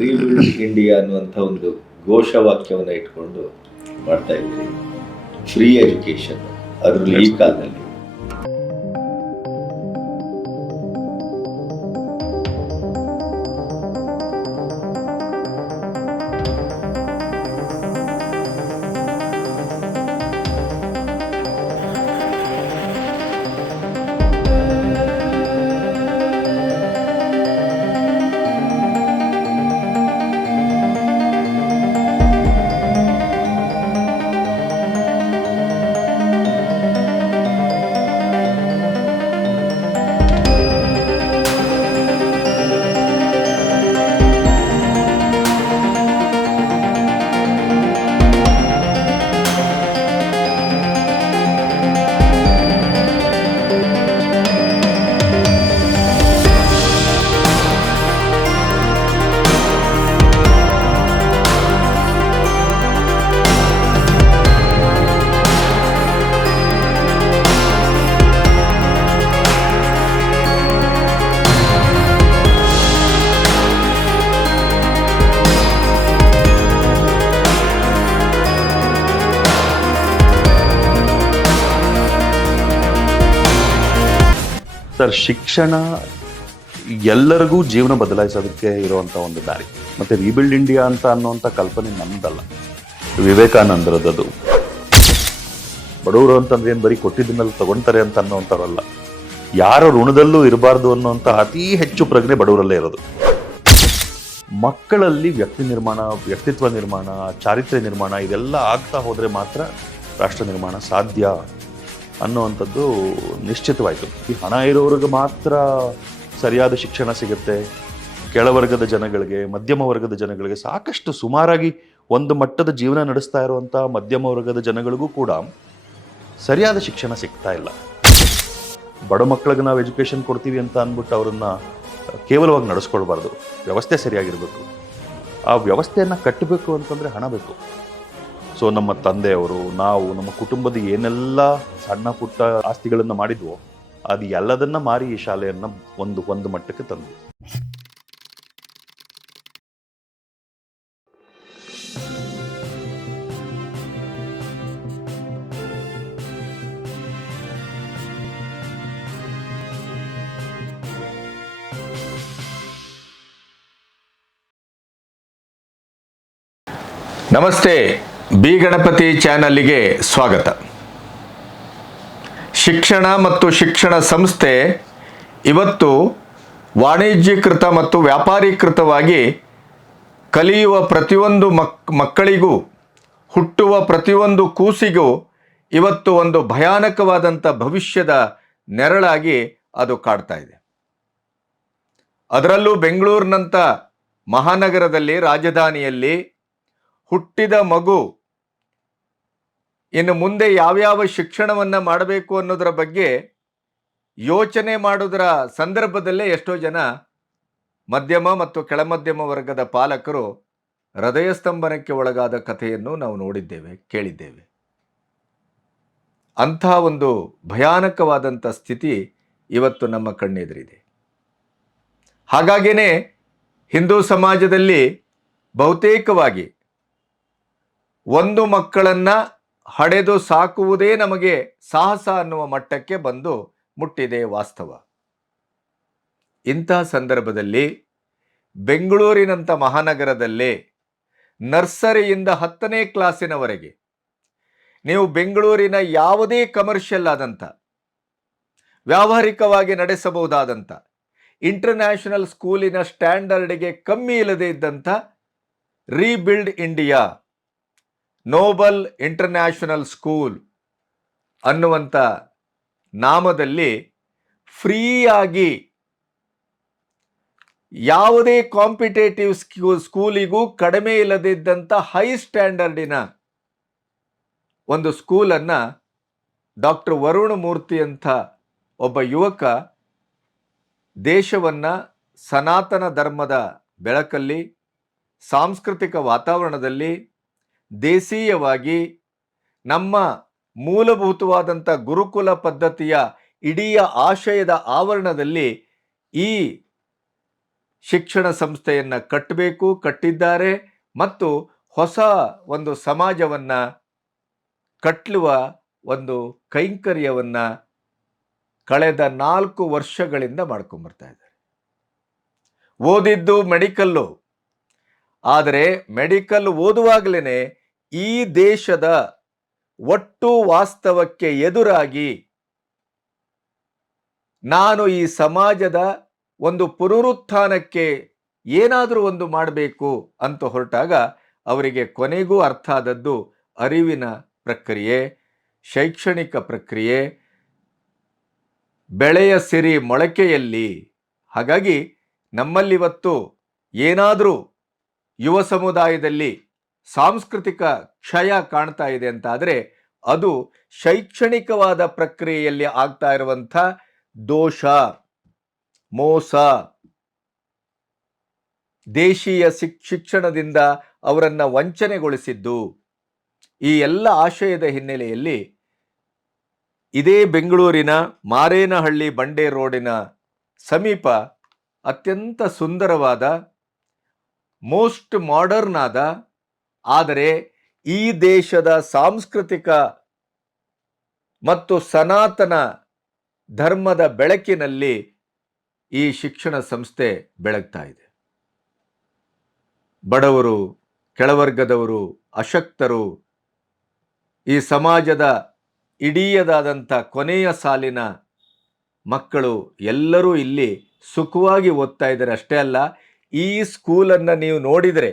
Rebuild India ಅನ್ನುವಂಥ ಒಂದು ಘೋಷವಾಕ್ಯವನ್ನು ಇಟ್ಕೊಂಡು ಮಾಡ್ತಾ ಇದ್ದೀವಿ. ಫ್ರೀ ಎಜುಕೇಶನ್ ಅದರಲ್ಲಿ ಈ ಕಾಲದಲ್ಲಿ. ಸರ್, ಶಿಕ್ಷಣ ಎಲ್ಲರಿಗೂ ಜೀವನ ಬದಲಾಯಿಸೋದಕ್ಕೆ ಇರುವಂಥ ಒಂದು ದಾರಿ. ಮತ್ತು ರೀಬಿಲ್ಡ್ ಇಂಡಿಯಾ ಅಂತ ಅನ್ನುವಂಥ ಕಲ್ಪನೆ ನಮ್ಮದಲ್ಲ, ವಿವೇಕಾನಂದರದ್ದು. ಬಡವರು ಅಂತಂದ್ರೆ ಏನು ಬರೀ ಕೊಟ್ಟಿದ್ದನ್ನೆಲ್ಲ ತಗೊಳ್ತಾರೆ ಅಂತ ಅನ್ನೋವಂಥವ್ರಲ್ಲ. ಯಾರ ಋಣದಲ್ಲೂ ಇರಬಾರ್ದು ಅನ್ನೋಂಥ ಅತಿ ಹೆಚ್ಚು ಪ್ರಜ್ಞೆ ಬಡವರಲ್ಲೇ ಇರೋದು. ಮಕ್ಕಳಲ್ಲಿ ವ್ಯಕ್ತಿತ್ವ ನಿರ್ಮಾಣ, ಚಾರಿತ್ರ್ಯ ನಿರ್ಮಾಣ ಇದೆಲ್ಲ ಆಗ್ತಾ ಹೋದರೆ ಮಾತ್ರ ರಾಷ್ಟ್ರ ನಿರ್ಮಾಣ ಸಾಧ್ಯ ಅನ್ನುವಂಥದ್ದು ನಿಶ್ಚಿತವಾಯಿತು. ಈ ಹಣ ಇರೋರಿಗೆ ಮಾತ್ರ ಸರಿಯಾದ ಶಿಕ್ಷಣ ಸಿಗುತ್ತೆ. ಕೆಳವರ್ಗದ ಜನಗಳಿಗೆ, ಮಧ್ಯಮ ವರ್ಗದ ಜನಗಳಿಗೆ, ಸಾಕಷ್ಟು ಸುಮಾರಾಗಿ ಒಂದು ಮಟ್ಟದ ಜೀವನ ನಡೆಸ್ತಾ ಇರುವಂಥ ಮಧ್ಯಮ ವರ್ಗದ ಜನಗಳಿಗೂ ಕೂಡ ಸರಿಯಾದ ಶಿಕ್ಷಣ ಸಿಗ್ತಾ ಇಲ್ಲ. ಬಡ ಮಕ್ಕಳಿಗೆ ನಾವು ಎಜುಕೇಷನ್ ಕೊಡ್ತೀವಿ ಅಂತ ಅಂದ್ಬಿಟ್ಟು ಅವರನ್ನು ಕೇವಲವಾಗಿ ನಡೆಸ್ಕೊಳ್ಬಾರ್ದು. ವ್ಯವಸ್ಥೆ ಸರಿಯಾಗಿರಬೇಕು. ಆ ವ್ಯವಸ್ಥೆಯನ್ನು ಕಟ್ಟಬೇಕು ಅಂತಂದರೆ ಹಣ ಬೇಕು. ಸೊ ನಮ್ಮ ತಂದೆಯವರು, ನಾವು, ನಮ್ಮ ಕುಟುಂಬದ ಏನೆಲ್ಲ ಸಣ್ಣ ಪುಟ್ಟ ಆಸ್ತಿಗಳನ್ನು ಮಾಡಿದ್ವೋ ಅದು ಎಲ್ಲದನ್ನ ಮಾರಿ ಈ ಶಾಲೆಯನ್ನು ಒಂದು ಮಟ್ಟಕ್ಕೆ ತಂದ್ವಿ. ನಮಸ್ತೆ, ಬಿ ಗಣಪತಿ ಚಾನಲ್ಗೆ ಸ್ವಾಗತ. ಶಿಕ್ಷಣ ಮತ್ತು ಶಿಕ್ಷಣ ಸಂಸ್ಥೆ ಇವತ್ತು ವಾಣಿಜ್ಯೀಕೃತ ಮತ್ತು ವ್ಯಾಪಾರೀಕೃತವಾಗಿ ಕಲಿಯುವ ಪ್ರತಿಯೊಂದು ಮಕ್ಕಳಿಗೂ, ಹುಟ್ಟುವ ಪ್ರತಿಯೊಂದು ಕೂಸಿಗೂ ಇವತ್ತು ಒಂದು ಭಯಾನಕವಾದಂಥ ಭವಿಷ್ಯದ ನೆರಳಾಗಿ ಅದು ಕಾಡ್ತಾ ಇದೆ. ಅದರಲ್ಲೂ ಬೆಂಗಳೂರಿನಂಥ ಮಹಾನಗರದಲ್ಲಿ, ರಾಜಧಾನಿಯಲ್ಲಿ ಹುಟ್ಟಿದ ಮಗು ಇನ್ನು ಮುಂದೆ ಯಾವ್ಯಾವ ಶಿಕ್ಷಣವನ್ನು ಮಾಡಬೇಕು ಅನ್ನೋದರ ಬಗ್ಗೆ ಯೋಚನೆ ಮಾಡೋದರ ಸಂದರ್ಭದಲ್ಲೇ ಎಷ್ಟೋ ಜನ ಮಧ್ಯಮ ಮತ್ತು ಕೆಳಮಧ್ಯಮ ವರ್ಗದ ಪಾಲಕರು ಹೃದಯ ಸ್ತಂಭನಕ್ಕೆ ಒಳಗಾದ ಕಥೆಯನ್ನು ನಾವು ನೋಡಿದ್ದೇವೆ, ಕೇಳಿದ್ದೇವೆ. ಅಂಥ ಒಂದು ಭಯಾನಕವಾದಂಥ ಸ್ಥಿತಿ ಇವತ್ತು ನಮ್ಮ ಕಣ್ಣೆದುರಿದೆ. ಹಾಗಾಗಿಯೇ ಹಿಂದೂ ಸಮಾಜದಲ್ಲಿ ಬಹುತೇಕವಾಗಿ ಒಂದು ಮಕ್ಕಳನ್ನು ಹಡೆದು ಸಾಕುವುದೇ ನಮಗೆ ಸಾಹಸ ಅನ್ನುವ ಮಟ್ಟಕ್ಕೆ ಬಂದು ಮುಟ್ಟಿದೆ ವಾಸ್ತವ. ಇಂತಹ ಸಂದರ್ಭದಲ್ಲಿ ಬೆಂಗಳೂರಿನಂಥ ಮಹಾನಗರದಲ್ಲೇ ನರ್ಸರಿಯಿಂದ 10ನೇ ಕ್ಲಾಸಿನವರೆಗೆ ನೀವು ಬೆಂಗಳೂರಿನ ಯಾವುದೇ ಕಮರ್ಷಿಯಲ್ ಆದಂಥ, ವ್ಯಾವಹಾರಿಕವಾಗಿ ನಡೆಸಬಹುದಾದಂಥ, ಇಂಟರ್ನ್ಯಾಷನಲ್ ಸ್ಕೂಲಿನ ಸ್ಟ್ಯಾಂಡರ್ಡ್ಗೆ ಕಮ್ಮಿ ಇಲ್ಲದೆ ಇದ್ದಂಥ rebuild India, noble international school ಅನ್ನುವಂಥ ನಾಮದಲ್ಲಿ ಫ್ರೀಯಾಗಿ ಯಾವುದೇ ಕಾಂಪಿಟೇಟಿವ್ ಸ್ಕೂಲಿಗೂ ಕಡಿಮೆ ಇಲ್ಲದಿದ್ದಂಥ ಹೈ ಸ್ಟ್ಯಾಂಡರ್ಡಿನ ಒಂದು ಸ್ಕೂಲನ್ನು ಡಾಕ್ಟರ್ ವರುಣ್ ಮೂರ್ತಿ ಅಂತ ಒಬ್ಬ ಯುವಕ ದೇಶವನ್ನು ಸನಾತನ ಧರ್ಮದ ಬೆಳಕಲ್ಲಿ, ಸಾಂಸ್ಕೃತಿಕ ವಾತಾವರಣದಲ್ಲಿ, ದೇಸೀಯವಾಗಿ ನಮ್ಮ ಮೂಲಭೂತವಾದಂಥ ಗುರುಕುಲ ಪದ್ಧತಿಯ ಇಡೀ ಆಶಯದ ಆವರಣದಲ್ಲಿ ಈ ಶಿಕ್ಷಣ ಸಂಸ್ಥೆಯನ್ನು ಕಟ್ಟಬೇಕು, ಕಟ್ಟಿದ್ದಾರೆ ಮತ್ತು ಹೊಸ ಒಂದು ಸಮಾಜವನ್ನು ಕಟ್ಟುವ ಒಂದು ಕೈಂಕರ್ಯವನ್ನು ಕಳೆದ 4 ವರ್ಷಗಳಿಂದ ಮಾಡ್ಕೊಂಬರ್ತಾ ಇದ್ದಾರೆ. ಓದಿದ್ದು ಮೆಡಿಕಲ್ಲು, ಆದರೆ ಮೆಡಿಕಲ್ ಓದುವಾಗಲೇ ಈ ದೇಶದ ಒಟ್ಟು ವಾಸ್ತವಕ್ಕೆ ಎದುರಾಗಿ ನಾನು ಈ ಸಮಾಜದ ಒಂದು ಪುನರುತ್ಥಾನಕ್ಕೆ ಏನಾದರೂ ಒಂದು ಮಾಡಬೇಕು ಅಂತ ಹೊರಟಾಗ ಅವರಿಗೆ ಕೊನೆಗೂ ಅರ್ಥ ಆದದ್ದು ಅರಿವಿನ ಪ್ರಕ್ರಿಯೆ, ಶೈಕ್ಷಣಿಕ ಪ್ರಕ್ರಿಯೆ, ಬೆಳೆಯ ಸಿರಿ ಮೊಳಕೆಯಲ್ಲಿ. ಹಾಗಾಗಿ ನಮ್ಮಲ್ಲಿವತ್ತು ಏನಾದರೂ ಯುವ ಸಮುದಾಯದಲ್ಲಿ ಸಾಂಸ್ಕೃತಿಕ ಕ್ಷಯ ಕಾಣ್ತಾ ಇದೆ ಅಂತಾದರೆ ಅದು ಶೈಕ್ಷಣಿಕವಾದ ಪ್ರಕ್ರಿಯೆಯಲ್ಲಿ ಆಗ್ತಾ ಇರುವಂಥ ದೋಷ, ಮೋಸ, ದೇಶೀಯ ಶಿಕ್ಷಣದಿಂದ ಅವರನ್ನು ವಂಚನೆಗೊಳಿಸಿದ್ದು. ಈ ಎಲ್ಲ ಆಶಯದ ಹಿನ್ನೆಲೆಯಲ್ಲಿ ಇದೇ ಬೆಂಗಳೂರಿನ ಮಾರೇನಹಳ್ಳಿ ಬಂಡೆ ರೋಡಿನ ಸಮೀಪ ಅತ್ಯಂತ ಸುಂದರವಾದ, ಮೋಸ್ಟ್ ಮಾಡರ್ನ್ ಆದ, ಆದರೆ ಈ ದೇಶದ ಸಾಂಸ್ಕೃತಿಕ ಮತ್ತು ಸನಾತನ ಧರ್ಮದ ಬೆಳಕಿನಲ್ಲಿ ಈ ಶಿಕ್ಷಣ ಸಂಸ್ಥೆ ಬೆಳಗ್ತಾ ಇದೆ. ಬಡವರು, ಕೆಳವರ್ಗದವರು, ಅಶಕ್ತರು, ಈ ಸಮಾಜದ ಇಡೀಯದಾದಂಥ ಕೊನೆಯ ಸಾಲಿನ ಮಕ್ಕಳು ಎಲ್ಲರೂ ಇಲ್ಲಿ ಸುಖವಾಗಿ ಓದ್ತಾ ಇದ್ದಾರೆ. ಅಷ್ಟೇ ಅಲ್ಲ, ಈ ಸ್ಕೂಲನ್ನು ನೀವು ನೋಡಿದರೆ,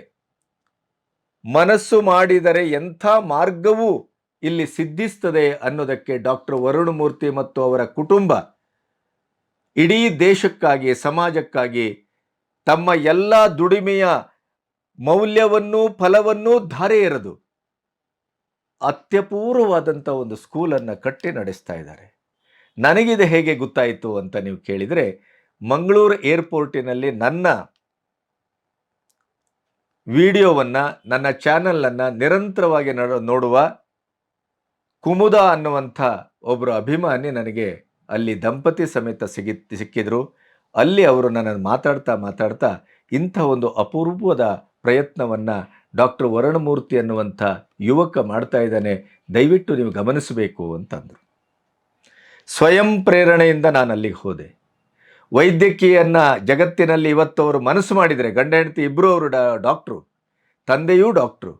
ಮನಸ್ಸು ಮಾಡಿದರೆ ಎಂಥ ಮಾರ್ಗವೂ ಇಲ್ಲಿ ಸಿದ್ಧಿಸ್ತದೆ ಅನ್ನೋದಕ್ಕೆ ಡಾಕ್ಟರ್ ವರುಣಮೂರ್ತಿ ಮತ್ತು ಅವರ ಕುಟುಂಬ ಇಡೀ ದೇಶಕ್ಕಾಗಿ, ಸಮಾಜಕ್ಕಾಗಿ ತಮ್ಮ ಎಲ್ಲ ದುಡಿಮೆಯ ಮೌಲ್ಯವನ್ನೂ ಫಲವನ್ನೂ ಧಾರೆ ಎರೆದು ಅತ್ಯಪೂರ್ವವಾದಂಥ ಒಂದು ಸ್ಕೂಲನ್ನು ಕಟ್ಟಿ ನಡೆಸ್ತಾ ಇದ್ದಾರೆ. ನನಗಿದು ಹೇಗೆ ಗೊತ್ತಾಯಿತು ಅಂತ ನೀವು ಕೇಳಿದರೆ, ಮಂಗಳೂರು ಏರ್ಪೋರ್ಟಿನಲ್ಲಿ ನನ್ನ ವಿಡಿಯೋವನ್ನು, ನನ್ನ ಚಾನಲನ್ನು ನಿರಂತರವಾಗಿ ನೋಡುವ ಕುಮುದ ಅನ್ನುವಂಥ ಒಬ್ಬರು ಅಭಿಮಾನಿ ನನಗೆ ಅಲ್ಲಿ ದಂಪತಿ ಸಮೇತ ಸಿಕ್ಕಿದ್ರು. ಅಲ್ಲಿ ಅವರು ನನ್ನನ್ನು ಮಾತಾಡ್ತಾ ಇಂಥ ಒಂದು ಅಪೂರ್ವದ ಪ್ರಯತ್ನವನ್ನು ಡಾಕ್ಟರ್ ವರುಣಮೂರ್ತಿ ಅನ್ನುವಂಥ ಯುವಕ ಮಾಡ್ತಾ ಇದ್ದಾನೆ, ದಯವಿಟ್ಟು ನೀವು ಗಮನಿಸಬೇಕು ಅಂತಂದರು. ಸ್ವಯಂ ಪ್ರೇರಣೆಯಿಂದ ನಾನು ಅಲ್ಲಿಗೆ ಹೋದೆ. ವೈದ್ಯಕೀಯನ್ನ ಜಗತ್ತಿನಲ್ಲಿ ಇವತ್ತು ಅವರು ಮನಸ್ಸು ಮಾಡಿದರೆ, ಗಂಡ ಹೆಂಡತಿ ಇಬ್ಬರು ಅವರು ಡಾಕ್ಟ್ರು, ತಂದೆಯೂ ಡಾಕ್ಟ್ರು.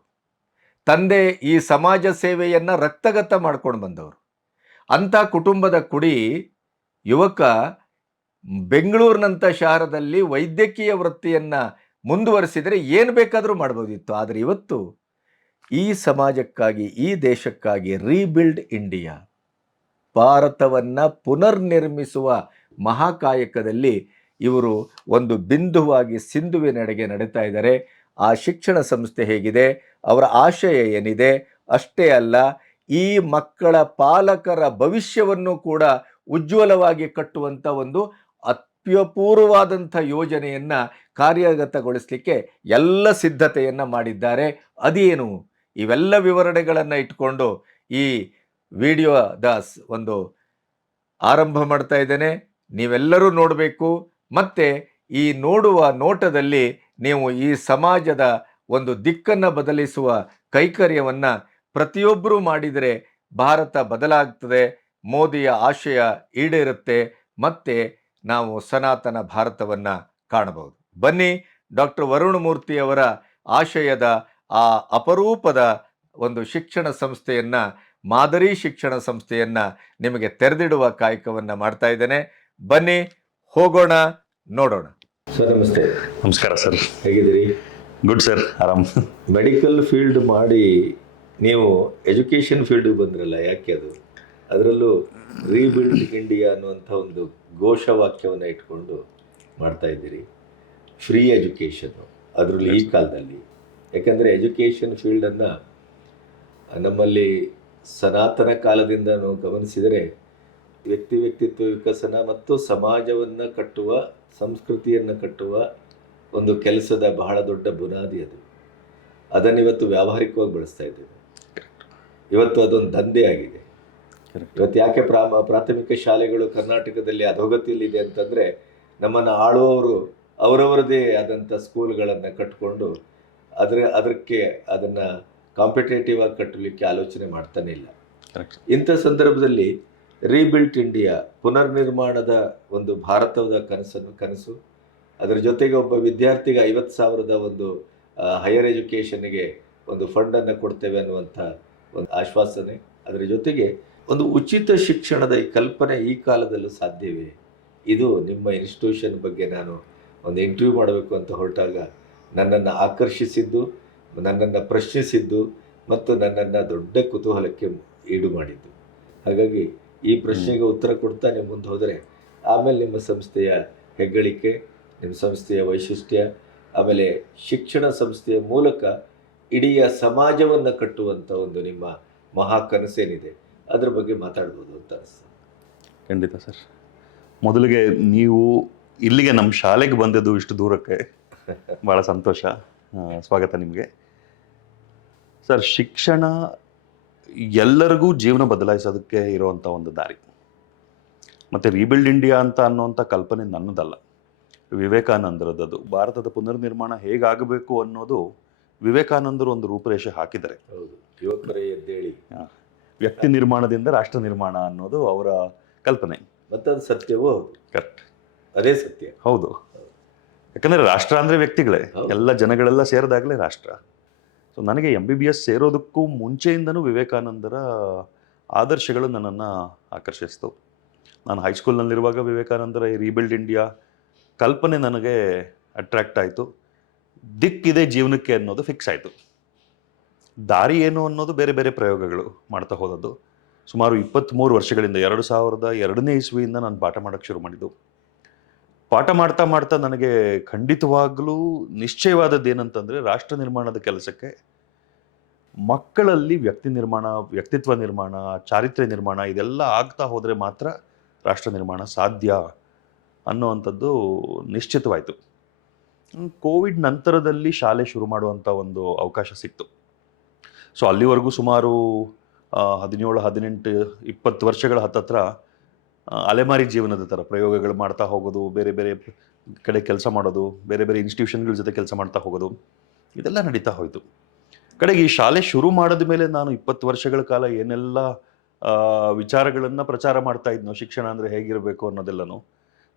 ತಂದೆ ಈ ಸಮಾಜ ಸೇವೆಯನ್ನು ರಕ್ತಗತ ಮಾಡ್ಕೊಂಡು ಬಂದವರು. ಅಂಥ ಕುಟುಂಬದ ಕುಡಿ ಯುವಕ ಬೆಂಗಳೂರಿನಂಥ ಶಹರದಲ್ಲಿ ವೈದ್ಯಕೀಯ ವೃತ್ತಿಯನ್ನು ಮುಂದುವರಿಸಿದರೆ ಏನು ಬೇಕಾದರೂ ಮಾಡ್ಬೋದಿತ್ತು. ಆದರೆ ಇವತ್ತು ಈ ಸಮಾಜಕ್ಕಾಗಿ, ಈ ದೇಶಕ್ಕಾಗಿ ರೀಬಿಲ್ಡ್ ಇಂಡಿಯಾ, ಭಾರತವನ್ನು ಪುನರ್ನಿರ್ಮಿಸುವ ಮಹಾಕಾಯಕದಲ್ಲಿ ಇವರು ಒಂದು ಬಿಂದುವಾಗಿ ಸಿಂಧುವಿನೆಡೆಗೆ ನಡೀತಾ ಇದ್ದಾರೆ. ಆ ಶಿಕ್ಷಣ ಸಂಸ್ಥೆ ಹೇಗಿದೆ, ಅವರ ಆಶಯ ಏನಿದೆ, ಅಷ್ಟೇ ಅಲ್ಲ, ಈ ಮಕ್ಕಳ ಪಾಲಕರ ಭವಿಷ್ಯವನ್ನು ಕೂಡ ಉಜ್ವಲವಾಗಿ ಕಟ್ಟುವಂಥ ಒಂದು ಅತ್ಯಪೂರ್ವವಾದಂಥ ಯೋಜನೆಯನ್ನು ಕಾರ್ಯಗತಗೊಳಿಸಲಿಕ್ಕೆ ಎಲ್ಲ ಸಿದ್ಧತೆಯನ್ನು ಮಾಡಿದ್ದಾರೆ. ಅದೇನು, ಇವೆಲ್ಲ ವಿವರಣೆಗಳನ್ನು ಇಟ್ಕೊಂಡು ಈ ವಿಡಿಯೋದ ಒಂದು ಆರಂಭ ಮಾಡ್ತಾ ಇದ್ದೇನೆ. ನೀವೆಲ್ಲರೂ ನೋಡಬೇಕು. ಮತ್ತು ಈ ನೋಡುವ ನೋಟದಲ್ಲಿ ನೀವು ಈ ಸಮಾಜದ ಒಂದು ದಿಕ್ಕನ್ನು ಬದಲಿಸುವ ಕೈಕರ್ಯವನ್ನು ಪ್ರತಿಯೊಬ್ಬರೂ ಮಾಡಿದರೆ ಭಾರತ ಬದಲಾಗ್ತದೆ, ಮೋದಿಯ ಆಶಯ ಈಡೇರುತ್ತೆ, ಮತ್ತು ನಾವು ಸನಾತನ ಭಾರತವನ್ನು ಕಾಣಬಹುದು. ಬನ್ನಿ, ಡಾಕ್ಟರ್ ವರುಣಮೂರ್ತಿಯವರ ಆಶಯದ ಆ ಅಪರೂಪದ ಒಂದು ಶಿಕ್ಷಣ ಸಂಸ್ಥೆಯನ್ನು, ಮಾದರಿ ಶಿಕ್ಷಣ ಸಂಸ್ಥೆಯನ್ನು ನಿಮಗೆ ತೆರೆದಿಡುವ ಕಾಯಕವನ್ನು ಮಾಡ್ತಾ ಇದ್ದೇನೆ. ಬನ್ನಿ, ಹೋಗೋಣ, ನೋಡೋಣ. ಸರ್ ನಮಸ್ತೆ. ನಮಸ್ಕಾರ ಸರ್, ಹೇಗಿದ್ದೀರಿ? ಗುಡ್ ಸರ್, ಆರಾಮ್. ಮೆಡಿಕಲ್ ಫೀಲ್ಡ್ ಮಾಡಿ ನೀವು ಎಜುಕೇಷನ್ ಫೀಲ್ಡಿಗೆ ಬಂದ್ರಲ್ಲ, ಯಾಕೆ ಅದು? ಅದರಲ್ಲೂ ರೀಬಿಲ್ಡ್ ಇಂಡಿಯಾ ಅನ್ನುವಂಥ ಒಂದು ಘೋಷವಾಕ್ಯವನ್ನು ಇಟ್ಕೊಂಡು ಮಾಡ್ತಾ ಇದ್ದೀರಿ. ಫ್ರೀ ಎಜುಕೇಷನ್ನು, ಅದರಲ್ಲಿ ಈ ಕಾಲದಲ್ಲಿ. ಯಾಕಂದರೆ ಎಜುಕೇಷನ್ ಫೀಲ್ಡನ್ನು ನಮ್ಮಲ್ಲಿ ಸನಾತನ ಕಾಲದಿಂದ ನಾವು ಗಮನಿಸಿದರೆ ವ್ಯಕ್ತಿತ್ವ ವಿಕಸನ ಮತ್ತು ಸಮಾಜವನ್ನು ಕಟ್ಟುವ, ಸಂಸ್ಕೃತಿಯನ್ನು ಕಟ್ಟುವ ಒಂದು ಕೆಲಸದ ಬಹಳ ದೊಡ್ಡ ಬುನಾದಿ ಅದು. ಅದನ್ನು ಇವತ್ತು ವ್ಯಾವಹಾರಿಕವಾಗಿ ಬಳಸ್ತಾ ಇದ್ದೇವೆ. ಇವತ್ತು ಅದೊಂದು ದಂಧೆ ಆಗಿದೆ. ಇವತ್ತು ಯಾಕೆ ಪ್ರಾಥಮಿಕ ಶಾಲೆಗಳು ಕರ್ನಾಟಕದಲ್ಲಿ ಅಧೋಗತಿಯಲ್ಲಿದೆ ಅಂತಂದರೆ, ನಮ್ಮನ್ನು ಆಳುವವರು ಅವರವರದೇ ಆದಂಥ ಸ್ಕೂಲ್ಗಳನ್ನು ಕಟ್ಕೊಂಡು ಅದಕ್ಕೆ ಅದನ್ನು ಕಾಂಪಿಟೇಟಿವ್ ಆಗಿ ಕಟ್ಟಲಿಕ್ಕೆ ಆಲೋಚನೆ ಮಾಡ್ತಾನೆ ಇಲ್ಲ. ಕರೆಕ್ಟ್. ಇಂಥ ಸಂದರ್ಭದಲ್ಲಿ ರೀಬಿಲ್ಟ್ ಇಂಡಿಯಾ, ಪುನರ್ನಿರ್ಮಾಣದ ಒಂದು ಭಾರತದ ಕನಸು, ಅದರ ಜೊತೆಗೆ ಒಬ್ಬ ವಿದ್ಯಾರ್ಥಿಗೆ 50,000 ಒಂದು ಹೈಯರ್ ಎಜುಕೇಷನ್ಗೆ ಒಂದು ಫಂಡನ್ನು ಕೊಡ್ತೇವೆ ಅನ್ನುವಂಥ ಒಂದು ಆಶ್ವಾಸನೆ, ಅದರ ಜೊತೆಗೆ ಒಂದು ಉಚಿತ ಶಿಕ್ಷಣದ ಈ ಕಲ್ಪನೆ ಈ ಕಾಲದಲ್ಲೂ ಸಾಧ್ಯವೇ? ಇದು ನಿಮ್ಮ ಇನ್ಸ್ಟಿಟ್ಯೂಷನ್ ಬಗ್ಗೆ ನಾನು ಒಂದು ಇಂಟರ್ವ್ಯೂ ಮಾಡಬೇಕು ಅಂತ ಹೊರಟಾಗ ನನ್ನನ್ನು ಆಕರ್ಷಿಸಿದ್ದು, ನನ್ನನ್ನು ಪ್ರಶ್ನಿಸಿದ್ದು ಮತ್ತು ನನ್ನನ್ನು ದೊಡ್ಡ ಕುತೂಹಲಕ್ಕೆ ಈಡು ಮಾಡಿದ್ದು. ಹಾಗಾಗಿ ಈ ಪ್ರಶ್ನೆಗೆ ಉತ್ತರ ಕೊಡ್ತಾ ನೀವು ಮುಂದೆ ಹೋದರೆ ಆಮೇಲೆ ನಿಮ್ಮ ಸಂಸ್ಥೆಯ ಹೆಗ್ಗಳಿಕೆ, ನಿಮ್ಮ ಸಂಸ್ಥೆಯ ವೈಶಿಷ್ಟ್ಯ, ಆಮೇಲೆ ಶಿಕ್ಷಣ ಸಂಸ್ಥೆಯ ಮೂಲಕ ಇಡೀ ಸಮಾಜವನ್ನು ಕಟ್ಟುವಂಥ ಒಂದು ನಿಮ್ಮ ಮಹಾ ಕನಸೇನಿದೆ ಅದ್ರ ಬಗ್ಗೆ ಮಾತಾಡ್ಬೋದು ಅಂತ ಅನಿಸ್ತು. ಖಂಡಿತ ಸರ್. ಮೊದಲಿಗೆ ನೀವು ಇಲ್ಲಿಗೆ ನಮ್ಮ ಶಾಲೆಗೆ ಬಂದದ್ದು ಇಷ್ಟು ದೂರಕ್ಕೆ ಭಾಳ ಸಂತೋಷ. ಸ್ವಾಗತ ನಿಮಗೆ ಸರ್. ಶಿಕ್ಷಣ ಎಲ್ಲರಿಗೂ ಜೀವನ ಬದಲಾಯಿಸೋದಕ್ಕೆ ಇರುವಂಥ ಒಂದು ದಾರಿ. ಮತ್ತು ರೀಬಿಲ್ಡ್ ಇಂಡಿಯಾ ಅಂತ ಅನ್ನೋಂಥ ಕಲ್ಪನೆ ನನ್ನದಲ್ಲ, ವಿವೇಕಾನಂದರದ್ದು. ಭಾರತದ ಪುನರ್ನಿರ್ಮಾಣ ಹೇಗಾಗಬೇಕು ಅನ್ನೋದು ವಿವೇಕಾನಂದರು ಒಂದು ರೂಪರೇಷೆ ಹಾಕಿದ್ದಾರೆ. ಹೌದು, ಯುವಕರೇ ಎದ್ದೇಳಿ. ವ್ಯಕ್ತಿ ನಿರ್ಮಾಣದಿಂದ ರಾಷ್ಟ್ರ ನಿರ್ಮಾಣ ಅನ್ನೋದು ಅವರ ಕಲ್ಪನೆ. ಮತ್ತದು ಸತ್ಯವೂ ಹೌದು. ಕರೆಕ್ಟ್, ಅದೇ ಸತ್ಯ. ಹೌದು. ಯಾಕಂದರೆ ರಾಷ್ಟ್ರ ಅಂದರೆ ವ್ಯಕ್ತಿಗಳೇ, ಎಲ್ಲ ಜನಗಳೆಲ್ಲ ಸೇರಿದಾಗಲೇ ರಾಷ್ಟ್ರ. ಸೊ ನನಗೆ MBBS ಸೇರೋದಕ್ಕೂ ಮುಂಚೆಯಿಂದನೂ ವಿವೇಕಾನಂದರ ಆದರ್ಶಗಳು ನನ್ನನ್ನು ಆಕರ್ಷಿಸಿತು. ನಾನು ಹೈಸ್ಕೂಲ್ನಲ್ಲಿರುವಾಗ ವಿವೇಕಾನಂದರ ಈ ರೀಬಿಲ್ಡ್ ಇಂಡಿಯಾ ಕಲ್ಪನೆ ನನಗೆ ಅಟ್ರ್ಯಾಕ್ಟ್ ಆಯಿತು. ದಿಕ್ಕಿದೆ ಜೀವನಕ್ಕೆ ಅನ್ನೋದು ಫಿಕ್ಸ್ ಆಯಿತು. ದಾರಿ ಏನು ಅನ್ನೋದು ಬೇರೆ ಬೇರೆ ಪ್ರಯೋಗಗಳು ಮಾಡ್ತಾ ಹೋದದ್ದು. ಸುಮಾರು 23 ವರ್ಷಗಳಿಂದ 2002ನೇ ಇಸ್ವಿಯಿಂದ ನಾನು ಪಾಠ ಮಾಡೋಕ್ಕೆ ಶುರು ಮಾಡಿದ್ದು. ಪಾಠ ಮಾಡ್ತಾ ಮಾಡ್ತಾ ನನಗೆ ಖಂಡಿತವಾಗಲೂ ನಿಶ್ಚಯವಾದದ್ದು ಏನಂತಂದರೆ, ರಾಷ್ಟ್ರ ನಿರ್ಮಾಣದ ಕೆಲಸಕ್ಕೆ ಮಕ್ಕಳಲ್ಲಿ ವ್ಯಕ್ತಿತ್ವ ನಿರ್ಮಾಣ, ಚಾರಿತ್ರ್ಯ ನಿರ್ಮಾಣ ಇದೆಲ್ಲ ಆಗ್ತಾ ಹೋದರೆ ಮಾತ್ರ ರಾಷ್ಟ್ರ ನಿರ್ಮಾಣ ಸಾಧ್ಯ ಅನ್ನೋವಂಥದ್ದು ನಿಶ್ಚಿತವಾಯಿತು. ಕೋವಿಡ್ ನಂತರದಲ್ಲಿ ಶಾಲೆ ಶುರು ಮಾಡುವಂಥ ಒಂದು ಅವಕಾಶ ಸಿಕ್ತು. ಸೊ ಅಲ್ಲಿವರೆಗೂ ಸುಮಾರು 17, 18, 20 ವರ್ಷಗಳ ಹತ್ತತ್ರ ಅಲೆಮಾರಿ ಜೀವನದ ಥರ ಪ್ರಯೋಗಗಳು ಮಾಡ್ತಾ ಹೋಗೋದು, ಬೇರೆ ಬೇರೆ ಕಡೆ ಕೆಲಸ ಮಾಡೋದು, ಬೇರೆ ಬೇರೆ ಇನ್ಸ್ಟಿಟ್ಯೂಷನ್ಗಳ ಜೊತೆ ಕೆಲಸ ಮಾಡ್ತಾ ಹೋಗೋದು, ಇದೆಲ್ಲ ನಡೀತಾ ಹೋಯಿತು. ಕಡೆಗೆ ಈ ಶಾಲೆ ಶುರು ಮಾಡಿದ ಮೇಲೆ ನಾನು 20 ವರ್ಷಗಳ ಕಾಲ ಏನೆಲ್ಲ ವಿಚಾರಗಳನ್ನು ಪ್ರಚಾರ ಮಾಡ್ತಾ ಇದ್ನೋ, ಶಿಕ್ಷಣ ಅಂದರೆ ಹೇಗಿರಬೇಕು ಅನ್ನೋದೆಲ್ಲನೂ,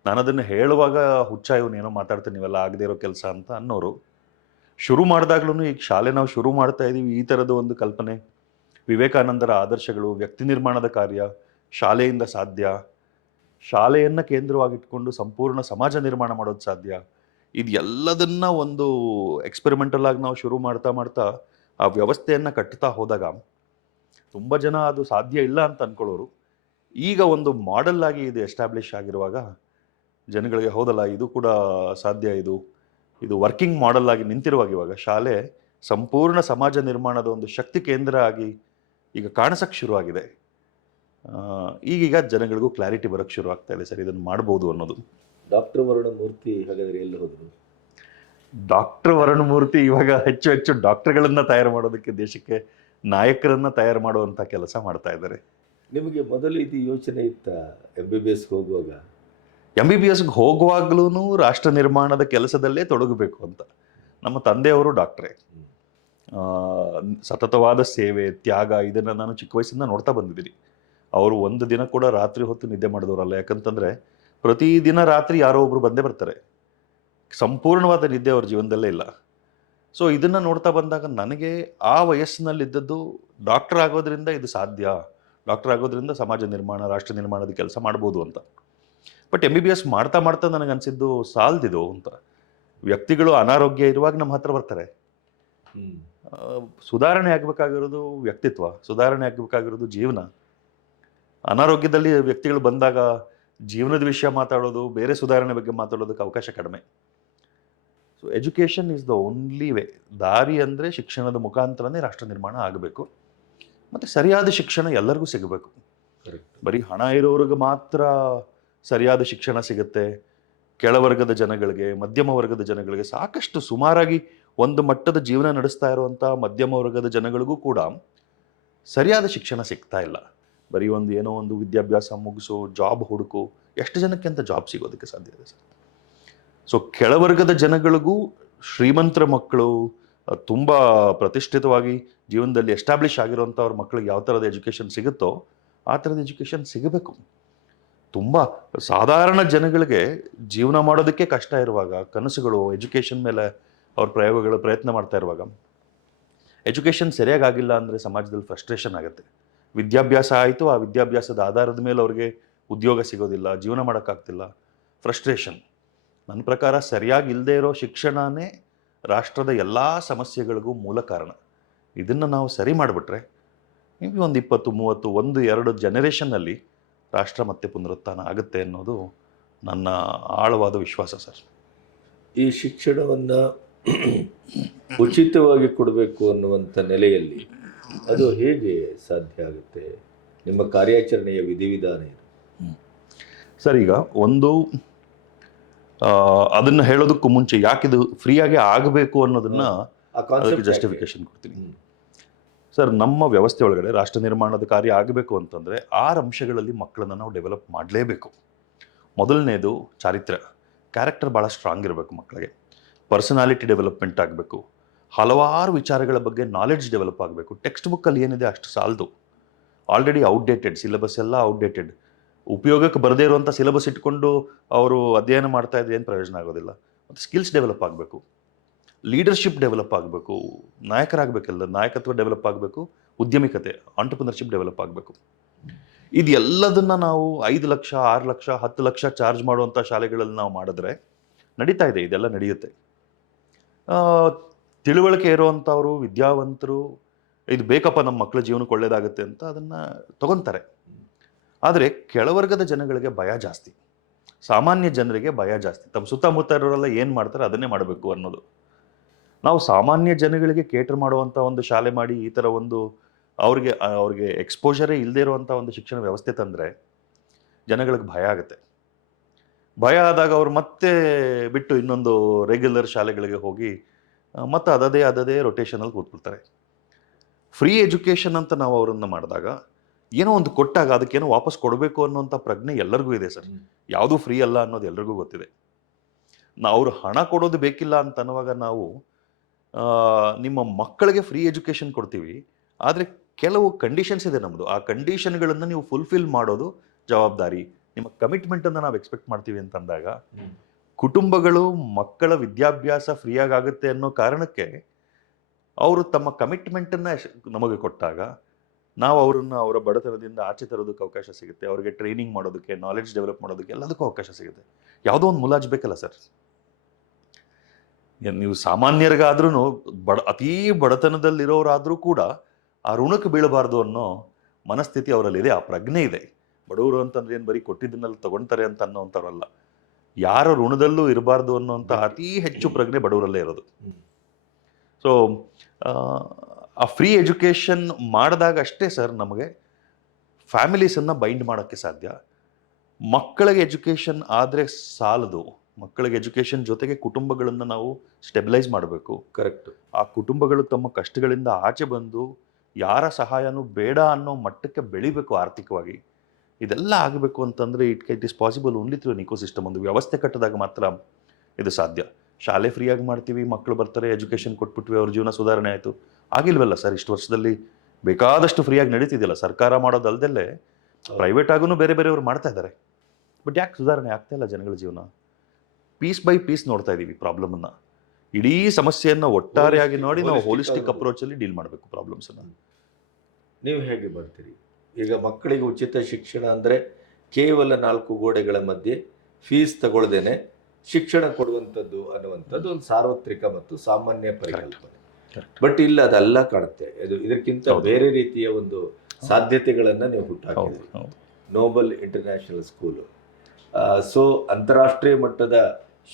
ನಾನು ಅದನ್ನು ಹೇಳುವಾಗ ಹುಚ್ಚ ಇವನೇನೋ ಮಾತಾಡ್ತೀನಿ, ನೀವೆಲ್ಲ ಆಗದೆ ಇರೋ ಕೆಲಸ ಅಂತ ಅನ್ನೋರು. ಶುರು ಮಾಡಿದಾಗ್ಲೂ ಈಗ ಶಾಲೆ ನಾವು ಶುರು ಮಾಡ್ತಾ ಇದ್ದೀವಿ, ಈ ಥರದ ಒಂದು ಕಲ್ಪನೆ, ವಿವೇಕಾನಂದರ ಆದರ್ಶಗಳು, ವ್ಯಕ್ತಿ ನಿರ್ಮಾಣದ ಕಾರ್ಯ, ಶಾಲೆಯಿಂದ ಸಾಧ್ಯ, ಶಾಲೆಯನ್ನು ಕೇಂದ್ರವಾಗಿಟ್ಕೊಂಡು ಸಂಪೂರ್ಣ ಸಮಾಜ ನಿರ್ಮಾಣ ಮಾಡೋದು ಸಾಧ್ಯ, ಇದು ಎಲ್ಲದನ್ನ ಒಂದು ಎಕ್ಸ್ಪೆರಿಮೆಂಟಲ್ ಆಗಿ ನಾವು ಶುರು ಮಾಡ್ತಾ ಮಾಡ್ತಾ ಆ ವ್ಯವಸ್ಥೆಯನ್ನು ಕಟ್ತಾ ಹೋದಾಗ ತುಂಬ ಜನ ಅದು ಸಾಧ್ಯ ಇಲ್ಲ ಅಂತ ಅಂದ್ಕೊಳ್ಳೋರು. ಈಗ ಒಂದು ಮಾಡೆಲ್ ಆಗಿ ಇದು ಎಸ್ಟಾಬ್ಲಿಷ್ ಆಗಿರುವಾಗ ಜನಗಳಿಗೆ ಹೌದಲ್ಲ ಇದು ಕೂಡ ಸಾಧ್ಯ, ಇದು ವರ್ಕಿಂಗ್ ಮಾಡೆಲ್ ಆಗಿ ನಿಂತಿರುವಾಗ ಇವಾಗ ಶಾಲೆ ಸಂಪೂರ್ಣ ಸಮಾಜ ನಿರ್ಮಾಣದ ಒಂದು ಶಕ್ತಿ ಕೇಂದ್ರ ಆಗಿ ಈಗ ಕಾಣಿಸೋಕ್ಕೆ ಶುರುವಾಗಿದೆ. ಈಗೀಗ ಜನಗಳಿಗೂ ಕ್ಲಾರಿಟಿ ಬರೋಕ್ಕೆ ಶುರು ಆಗ್ತಾ ಇದೆ ಸರ್, ಇದನ್ನು ಮಾಡ್ಬೋದು ಅನ್ನೋದು. ಡಾಕ್ಟರ್ ವರುಣಮೂರ್ತಿ ಹಾಗಾದರೆ ಎಲ್ಲಿ ಹೋದರು? ಡಾಕ್ಟರ್ ವರುಣಮೂರ್ತಿ ಇವಾಗ ಹೆಚ್ಚು ಹೆಚ್ಚು ಡಾಕ್ಟರ್ಗಳನ್ನು ತಯಾರು ಮಾಡೋದಕ್ಕೆ, ದೇಶಕ್ಕೆ ನಾಯಕರನ್ನು ತಯಾರು ಮಾಡುವಂಥ ಕೆಲಸ ಮಾಡ್ತಾ ಇದ್ದಾರೆ. ನಿಮಗೆ ಮೊದಲು ಇದು ಯೋಚನೆ ಇತ್ತ MBBS ಹೋಗುವಾಗ? MBBSಗೆ ಹೋಗುವಾಗ್ಲೂ ರಾಷ್ಟ್ರ ನಿರ್ಮಾಣದ ಕೆಲಸದಲ್ಲೇ ತೊಡಗಬೇಕು ಅಂತ. ನಮ್ಮ ತಂದೆಯವರು ಡಾಕ್ಟ್ರೇ. ಸತತವಾದ ಸೇವೆ, ತ್ಯಾಗ, ಇದನ್ನು ನಾನು ಚಿಕ್ಕ ವಯಸ್ಸಿಂದ ನೋಡ್ತಾ ಬಂದಿದ್ದೀನಿ. ಅವರು ಒಂದು ದಿನ ಕೂಡ ರಾತ್ರಿ ಹೊತ್ತು ನಿದ್ದೆ ಮಾಡಿದವರಲ್ಲ. ಯಾಕಂತಂದರೆ ಪ್ರತಿದಿನ ರಾತ್ರಿ ಯಾರೋ ಒಬ್ಬರು ಬಂದೇ ಬರ್ತಾರೆ. ಸಂಪೂರ್ಣವಾದ ನಿದ್ದೆ ಅವ್ರ ಜೀವನದಲ್ಲೇ ಇಲ್ಲ. ಸೊ ಇದನ್ನು ನೋಡ್ತಾ ಬಂದಾಗ ನನಗೆ ಆ ವಯಸ್ಸಿನಲ್ಲಿದ್ದದ್ದು ಡಾಕ್ಟರ್ ಆಗೋದ್ರಿಂದ ಇದು ಸಾಧ್ಯ, ಡಾಕ್ಟರ್ ಆಗೋದ್ರಿಂದ ಸಮಾಜ ನಿರ್ಮಾಣ, ರಾಷ್ಟ್ರ ನಿರ್ಮಾಣದ ಕೆಲಸ ಮಾಡ್ಬೋದು ಅಂತ. ಬಟ್ MBBS ಮಾಡ್ತಾ ಮಾಡ್ತಾ ನನಗನ್ಸಿದ್ದು ಸಾಲ್ದಿದು ಅಂತ. ವ್ಯಕ್ತಿಗಳು ಅನಾರೋಗ್ಯ ಇರುವಾಗ ನಮ್ಮ ಹತ್ರ ಬರ್ತಾರೆ. ಸುಧಾರಣೆ ಆಗಬೇಕಾಗಿರೋದು ವ್ಯಕ್ತಿತ್ವ, ಸುಧಾರಣೆ ಆಗಬೇಕಾಗಿರೋದು ಜೀವನ. ಅನಾರೋಗ್ಯದಲ್ಲಿ ವ್ಯಕ್ತಿಗಳು ಬಂದಾಗ ಜೀವನದ ವಿಷಯ ಮಾತಾಡೋದು, ಬೇರೆ ಸುಧಾರಣೆ ಬಗ್ಗೆ ಮಾತಾಡೋದಕ್ಕೆ ಅವಕಾಶ ಕಡಿಮೆ. So education is the only way. ದಾರಿ ಅಂದರೆ ಶಿಕ್ಷಣದ ಮುಖಾಂತರನೇ ರಾಷ್ಟ್ರ ನಿರ್ಮಾಣ ಆಗಬೇಕು. ಮತ್ತು ಸರಿಯಾದ ಶಿಕ್ಷಣ ಎಲ್ಲರಿಗೂ ಸಿಗಬೇಕು. ಬರೀ ಹಣ ಇರೋರಿಗೆ ಮಾತ್ರ ಸರಿಯಾದ ಶಿಕ್ಷಣ ಸಿಗುತ್ತೆ. ಕೆಳವರ್ಗದ ಜನಗಳಿಗೆ, ಮಧ್ಯಮ ವರ್ಗದ ಜನಗಳಿಗೆ, ಸಾಕಷ್ಟು ಸುಮಾರಾಗಿ ಒಂದು ಮಟ್ಟದ ಜೀವನ ನಡೆಸ್ತಾ ಇರುವಂಥ ಮಧ್ಯಮ ವರ್ಗದ ಜನಗಳಿಗೂ ಕೂಡ ಸರಿಯಾದ ಶಿಕ್ಷಣ ಸಿಗ್ತಾ ಇಲ್ಲ. ಬರೀ ಏನೋ ಒಂದು ವಿದ್ಯಾಭ್ಯಾಸ ಮುಗಿಸು, ಜಾಬ್ ಹುಡುಕು, ಎಷ್ಟು ಜನಕ್ಕೆ ಅಂತ ಜಾಬ್ ಸಿಗೋದಕ್ಕೆ ಸಾಧ್ಯ ಇದೆ ಸರ್? ಸೊ ಕೆಳವರ್ಗದ ಜನಗಳಿಗೂ ಶ್ರೀಮಂತರ ಮಕ್ಕಳು ತುಂಬ ಪ್ರತಿಷ್ಠಿತವಾಗಿ ಜೀವನದಲ್ಲಿ ಎಸ್ಟಾಬ್ಲಿಷ್ ಆಗಿರೋಂಥವ್ರ ಮಕ್ಕಳಿಗೆ ಯಾವ ಥರದ ಎಜುಕೇಷನ್ ಸಿಗುತ್ತೋ ಆ ಥರದ ಎಜುಕೇಷನ್ ಸಿಗಬೇಕು. ತುಂಬ ಸಾಧಾರಣ ಜನಗಳಿಗೆ ಜೀವನ ಮಾಡೋದಕ್ಕೆ ಕಷ್ಟ ಇರುವಾಗ, ಕನಸುಗಳು ಎಜುಕೇಷನ್ ಮೇಲೆ ಅವ್ರ ಪ್ರಯತ್ನ ಮಾಡ್ತಾ ಇರುವಾಗ, ಎಜುಕೇಷನ್ ಸರಿಯಾಗಿಲ್ಲ ಅಂದರೆ ಸಮಾಜದಲ್ಲಿ ಫ್ರಸ್ಟ್ರೇಷನ್ ಆಗುತ್ತೆ. ವಿದ್ಯಾಭ್ಯಾಸ ಆಯಿತು, ಆ ವಿದ್ಯಾಭ್ಯಾಸದ ಆಧಾರದ ಮೇಲೆ ಅವ್ರಿಗೆ ಉದ್ಯೋಗ ಸಿಗೋದಿಲ್ಲ, ಜೀವನ ಮಾಡೋಕ್ಕಾಗ್ತಿಲ್ಲ, ಫ್ರಸ್ಟ್ರೇಷನ್. ನನ್ನ ಪ್ರಕಾರ ಸರಿಯಾಗಿ ಇಲ್ಲದೆ ಇರೋ ಶಿಕ್ಷಣನೇ ರಾಷ್ಟ್ರದ ಎಲ್ಲ ಸಮಸ್ಯೆಗಳಿಗೂ ಮೂಲ ಕಾರಣ. ಇದನ್ನು ನಾವು ಸರಿ ಮಾಡಿಬಿಟ್ರೆ ಒಂದು 20, 30, 1-2 ಜನರೇಷನ್ನಲ್ಲಿ ರಾಷ್ಟ್ರ ಮತ್ತೆ ಪುನರುತ್ಥಾನ ಆಗುತ್ತೆ ಅನ್ನೋದು ನನ್ನ ಆಳವಾದ ವಿಶ್ವಾಸ ಸರ್. ಈ ಶಿಕ್ಷಣವನ್ನು ಉಚಿತವಾಗಿ ಕೊಡಬೇಕು ಅನ್ನುವಂಥ ನೆಲೆಯಲ್ಲಿ ಅದು ಹೇಗೆ ಸಾಧ್ಯ ಆಗುತ್ತೆ? ನಿಮ್ಮ ಕಾರ್ಯಾಚರಣೆಯ ವಿಧಿವಿಧಾನ ಏನು ಸರ್? ಈಗ ಒಂದು ಅದನ್ನು ಹೇಳೋದಕ್ಕೂ ಮುಂಚೆ ಯಾಕಿದು ಫ್ರೀಯಾಗಿ ಆಗಬೇಕು ಅನ್ನೋದನ್ನ ಜಸ್ಟಿಫಿಕೇಶನ್ ಕೊಡ್ತೀನಿ ಸರ್. ನಮ್ಮ ವ್ಯವಸ್ಥೆ ಒಳಗಡೆ ರಾಷ್ಟ್ರ ನಿರ್ಮಾಣದ ಕಾರ್ಯ ಆಗಬೇಕು ಅಂತಂದರೆ 6 ಅಂಶಗಳಲ್ಲಿ ಮಕ್ಕಳನ್ನು ನಾವು ಡೆವಲಪ್ ಮಾಡಲೇಬೇಕು. ಮೊದಲನೇದು ಚಾರಿತ್ರ್ಯ, ಕ್ಯಾರೆಕ್ಟರ್ ಭಾಳ ಸ್ಟ್ರಾಂಗ್ ಇರಬೇಕು ಮಕ್ಕಳಿಗೆ. ಪರ್ಸನಾಲಿಟಿ ಡೆವಲಪ್ಮೆಂಟ್ ಆಗಬೇಕು. ಹಲವಾರು ವಿಚಾರಗಳ ಬಗ್ಗೆ ನಾಲೆಡ್ಜ್ ಡೆವಲಪ್ ಆಗಬೇಕು. ಟೆಕ್ಸ್ಟ್ ಬುಕ್ಕಲ್ಲಿ ಏನಿದೆ ಅಷ್ಟು ಸಾಲದು, ಆಲ್ರೆಡಿ ಔಟ್ಡೇಟೆಡ್, ಸಿಲೆಬಸ್ ಎಲ್ಲ ಔಟ್ಡೇಟೆಡ್. ಉಪಯೋಗಕ್ಕೆ ಬರದೇ ಇರುವಂಥ ಸಿಲೆಬಸ್ ಇಟ್ಕೊಂಡು ಅವರು ಅಧ್ಯಯನ ಮಾಡ್ತಾ ಇದ್ರೆ ಏನು ಪ್ರಯೋಜನ ಆಗೋದಿಲ್ಲ. ಮತ್ತು ಸ್ಕಿಲ್ಸ್ ಡೆವಲಪ್ ಆಗಬೇಕು, ಲೀಡರ್ಶಿಪ್ ಡೆವಲಪ್ ಆಗಬೇಕು, ನಾಯಕರಾಗಬೇಕಲ್ಲ, ನಾಯಕತ್ವ ಡೆವಲಪ್ ಆಗಬೇಕು, ಉದ್ಯಮಿಕತೆ ಆಂಟರ್ಪ್ರಿನರ್ಶಿಪ್ ಡೆವಲಪ್ ಆಗಬೇಕು. ಇದೆಲ್ಲದನ್ನು ನಾವು 5 ಲಕ್ಷ 6 ಲಕ್ಷ 10 ಲಕ್ಷ ಚಾರ್ಜ್ ಮಾಡುವಂಥ ಶಾಲೆಗಳಲ್ಲಿ ನಾವು ಮಾಡಿದ್ರೆ ನಡೀತಾ ಇದೆ, ಇದೆಲ್ಲ ನಡೆಯುತ್ತೆ. ತಿಳುವಳಿಕೆ ಇರುವಂಥವರು, ವಿದ್ಯಾವಂತರು ಇದು ಬೇಕಪ್ಪ ನಮ್ಮ ಮಕ್ಕಳ ಜೀವನಕ್ಕೆ ಒಳ್ಳೇದಾಗುತ್ತೆ ಅಂತ ಅದನ್ನು ತಗೊತಾರೆ. ಆದರೆ ಕೆಳವರ್ಗದ ಜನಗಳಿಗೆ ಭಯ ಜಾಸ್ತಿ, ಸಾಮಾನ್ಯ ಜನರಿಗೆ ಭಯ ಜಾಸ್ತಿ. ತಮ್ಮ ಸುತ್ತಮುತ್ತ ಇರೋರೆಲ್ಲ ಏನು ಮಾಡ್ತಾರೆ ಅದನ್ನೇ ಮಾಡಬೇಕು ಅನ್ನೋದು. ನಾವು ಸಾಮಾನ್ಯ ಜನಗಳಿಗೆ ಕೇಟರ್ ಮಾಡುವಂಥ ಒಂದು ಶಾಲೆ ಮಾಡಿ ಈ ಥರ ಒಂದು ಅವ್ರಿಗೆ ಎಕ್ಸ್ಪೋಜರೇ ಇಲ್ಲದೆ ಇರುವಂಥ ಒಂದು ಶಿಕ್ಷಣ ವ್ಯವಸ್ಥೆ ತಂದರೆ ಜನಗಳಿಗೆ ಭಯ ಆಗುತ್ತೆ. ಭಯ ಆದಾಗ ಅವ್ರು ಮತ್ತೆ ಬಿಟ್ಟು ಇನ್ನೊಂದು ರೆಗ್ಯುಲರ್ ಶಾಲೆಗಳಿಗೆ ಹೋಗಿ ಮತ್ತೆ ಅದೇ ರೊಟೇಷನಲ್ಲಿ ಕೂತ್ಬಿಡ್ತಾರೆ. ಫ್ರೀ ಎಜುಕೇಷನ್ ಅಂತ ನಾವು ಅವರನ್ನು ಮಾಡಿದಾಗ ಏನೋ ಒಂದು ಕೊಟ್ಟಾಗ ಅದಕ್ಕೇನೋ ವಾಪಸ್ ಕೊಡಬೇಕು ಅನ್ನೋಂಥ ಪ್ರಜ್ಞೆ ಎಲ್ಲರಿಗೂ ಇದೆ ಸರ್. ಯಾವುದೂ ಫ್ರೀ ಅಲ್ಲ ಅನ್ನೋದು ಎಲ್ರಿಗೂ ಗೊತ್ತಿದೆ. ಅವ್ರು ಹಣ ಕೊಡೋದು ಬೇಕಿಲ್ಲ ಅಂತ ಅನ್ನುವಾಗ ನಾವು ನಿಮ್ಮ ಮಕ್ಕಳಿಗೆ ಫ್ರೀ ಎಜುಕೇಷನ್ ಕೊಡ್ತೀವಿ, ಆದರೆ ಕೆಲವು ಕಂಡೀಷನ್ಸ್ ಇದೆ ನಮ್ಮದು. ಆ ಕಂಡೀಷನ್ಗಳನ್ನು ನೀವು ಫುಲ್ಫಿಲ್ ಮಾಡೋದು ಜವಾಬ್ದಾರಿ, ನಿಮ್ಮ ಕಮಿಟ್ಮೆಂಟನ್ನು ನಾವು ಎಕ್ಸ್ಪೆಕ್ಟ್ ಮಾಡ್ತೀವಿ ಅಂತಂದಾಗ ಕುಟುಂಬಗಳು ಮಕ್ಕಳ ವಿದ್ಯಾಭ್ಯಾಸ ಫ್ರೀಯಾಗಿ ಆಗುತ್ತೆ ಅನ್ನೋ ಕಾರಣಕ್ಕೆ ಅವರು ತಮ್ಮ ಕಮಿಟ್ಮೆಂಟನ್ನು ನಮಗೆ ಕೊಟ್ಟಾಗ ನಾವು ಅವರ ಬಡತನದಿಂದ ಆಚೆ ತರೋದಕ್ಕೆ ಅವಕಾಶ ಸಿಗುತ್ತೆ. ಅವರಿಗೆ ಟ್ರೈನಿಂಗ್ ಮಾಡೋದಕ್ಕೆ, ನಾಲೆಡ್ಜ್ ಡೆವಲಪ್ ಮಾಡೋದಕ್ಕೆ ಎಲ್ಲದಕ್ಕೂ ಅವಕಾಶ ಸಿಗುತ್ತೆ. ಯಾವುದೋ ಒಂದು ಮುಲಾಜ್ ಬೇಕಲ್ಲ ಸರ್. ನೀವು ಸಾಮಾನ್ಯರಿಗಾದ್ರೂ ಅತೀ ಬಡತನದಲ್ಲಿರೋರಾದರೂ ಕೂಡ ಆ ಋಣಕ್ಕೆ ಬೀಳಬಾರ್ದು ಅನ್ನೋ ಮನಸ್ಥಿತಿ ಅವರಲ್ಲಿದೆ, ಆ ಪ್ರಜ್ಞೆ ಇದೆ. ಬಡವರು ಅಂತಂದ್ರೆ ಏನು ಬರೀ ಕೊಟ್ಟಿದ್ದನ್ನೆಲ್ಲ ತಗೊಳ್ತಾರೆ ಅಂತ ಅನ್ನೋಂಥವ್ರಲ್ಲ, ಯಾರ ಋಣದಲ್ಲೂ ಇರಬಾರ್ದು ಅನ್ನೋಂಥ ಅತೀ ಹೆಚ್ಚು ಪ್ರಜ್ಞೆ ಬಡವರಲ್ಲೇ ಇರೋದು. ಸೊ ಆ ಫ್ರೀ ಎಜುಕೇಷನ್ ಮಾಡಿದಾಗ ಅಷ್ಟೇ ಸರ್ ನಮಗೆ ಫ್ಯಾಮಿಲೀಸನ್ನು ಬೈಂಡ್ ಮಾಡೋಕ್ಕೆ ಸಾಧ್ಯ. ಮಕ್ಕಳಿಗೆ ಎಜುಕೇಷನ್ ಆದರೆ ಸಾಲದು, ಮಕ್ಕಳಿಗೆ ಎಜುಕೇಷನ್ ಜೊತೆಗೆ ಕುಟುಂಬಗಳನ್ನು ನಾವು ಸ್ಟೆಬಿಲೈಸ್ ಮಾಡಬೇಕು. ಕರೆಕ್ಟ್. ಆ ಕುಟುಂಬಗಳು ತಮ್ಮ ಕಷ್ಟಗಳಿಂದ ಆಚೆ ಬಂದು ಯಾರ ಸಹಾಯನೂ ಬೇಡ ಅನ್ನೋ ಮಟ್ಟಕ್ಕೆ ಬೆಳಿಬೇಕು ಆರ್ಥಿಕವಾಗಿ. ಇದೆಲ್ಲ ಆಗಬೇಕು ಅಂತಂದರೆ it is possible only through an ecosystem. ಒಂದು ವ್ಯವಸ್ಥೆ ಕಟ್ಟಿದಾಗ ಮಾತ್ರ ಇದು ಸಾಧ್ಯ. ಶಾಲೆ ಫ್ರೀಯಾಗಿ ಮಾಡ್ತೀವಿ, ಮಕ್ಕಳು ಬರ್ತಾರೆ, ಎಜುಕೇಷನ್ ಕೊಟ್ಬಿಟ್ವಿ, ಅವ್ರ ಜೀವನ ಸುಧಾರಣೆ ಆಯಿತು. ಆಗಿಲ್ವಲ್ಲ ಸರ್, ಇಷ್ಟು ವರ್ಷದಲ್ಲಿ ಬೇಕಾದಷ್ಟು ಫ್ರೀಯಾಗಿ ನಡೀತಿದೆಯಲ್ಲ. ಸರ್ಕಾರ ಮಾಡೋದಲ್ದಲ್ಲೇ ಪ್ರೈವೇಟ್ ಆಗೂ ಬೇರೆಯವ್ರು ಮಾಡ್ತಾ ಇದ್ದಾರೆ. ಬಟ್ ಯಾಕೆ ಸುಧಾರಣೆ ಆಗ್ತಾ ಇಲ್ಲ ಜನಗಳ ಜೀವನ? ಪೀಸ್ ಬೈ ಪೀಸ್ ನೋಡ್ತಾ ಇದ್ದೀವಿ ಪ್ರಾಬ್ಲಮನ್ನು. ಇಡೀ ಸಮಸ್ಯೆಯನ್ನು ಒಟ್ಟಾರೆಯಾಗಿ ನೋಡಿ ನಾವು ಹೋಲಿಸ್ಟಿಕ್ ಅಪ್ರೋಚಲ್ಲಿ ಡೀಲ್ ಮಾಡಬೇಕು ಪ್ರಾಬ್ಲಮ್ಸನ್ನು. ನೀವು ಹೇಗೆ ಮಾಡ್ತೀರಿ? ಈಗ ಮಕ್ಕಳಿಗೆ ಉಚಿತ ಶಿಕ್ಷಣ ಅಂದರೆ ಕೇವಲ 4 ಗೋಡೆಗಳ ಮಧ್ಯೆ ಫೀಸ್ ತಗೊಳ್ದೇನೆ ಶಿಕ್ಷಣ ಕೊಡುವಂಥದ್ದು ಅನ್ನುವಂಥದ್ದು ಒಂದು ಸಾರ್ವತ್ರಿಕ ಮತ್ತು ಸಾಮಾನ್ಯ ಪರಿಕಲ್ಪನೆ. ಬಟ್ ಇಲ್ಲ, ಅದೆಲ್ಲ ಕಾಣುತ್ತೆ. ಇದಕ್ಕಿಂತ ಬೇರೆ ರೀತಿಯ ಒಂದು ಸಾಧ್ಯತೆಗಳನ್ನು ನೀವು ಹುಟ್ಟಾಕಿದ್ರಿ. ನೋಬಲ್ ಇಂಟರ್ನ್ಯಾಷನಲ್ ಸ್ಕೂಲು, ಸೊ ಅಂತಾರಾಷ್ಟ್ರೀಯ ಮಟ್ಟದ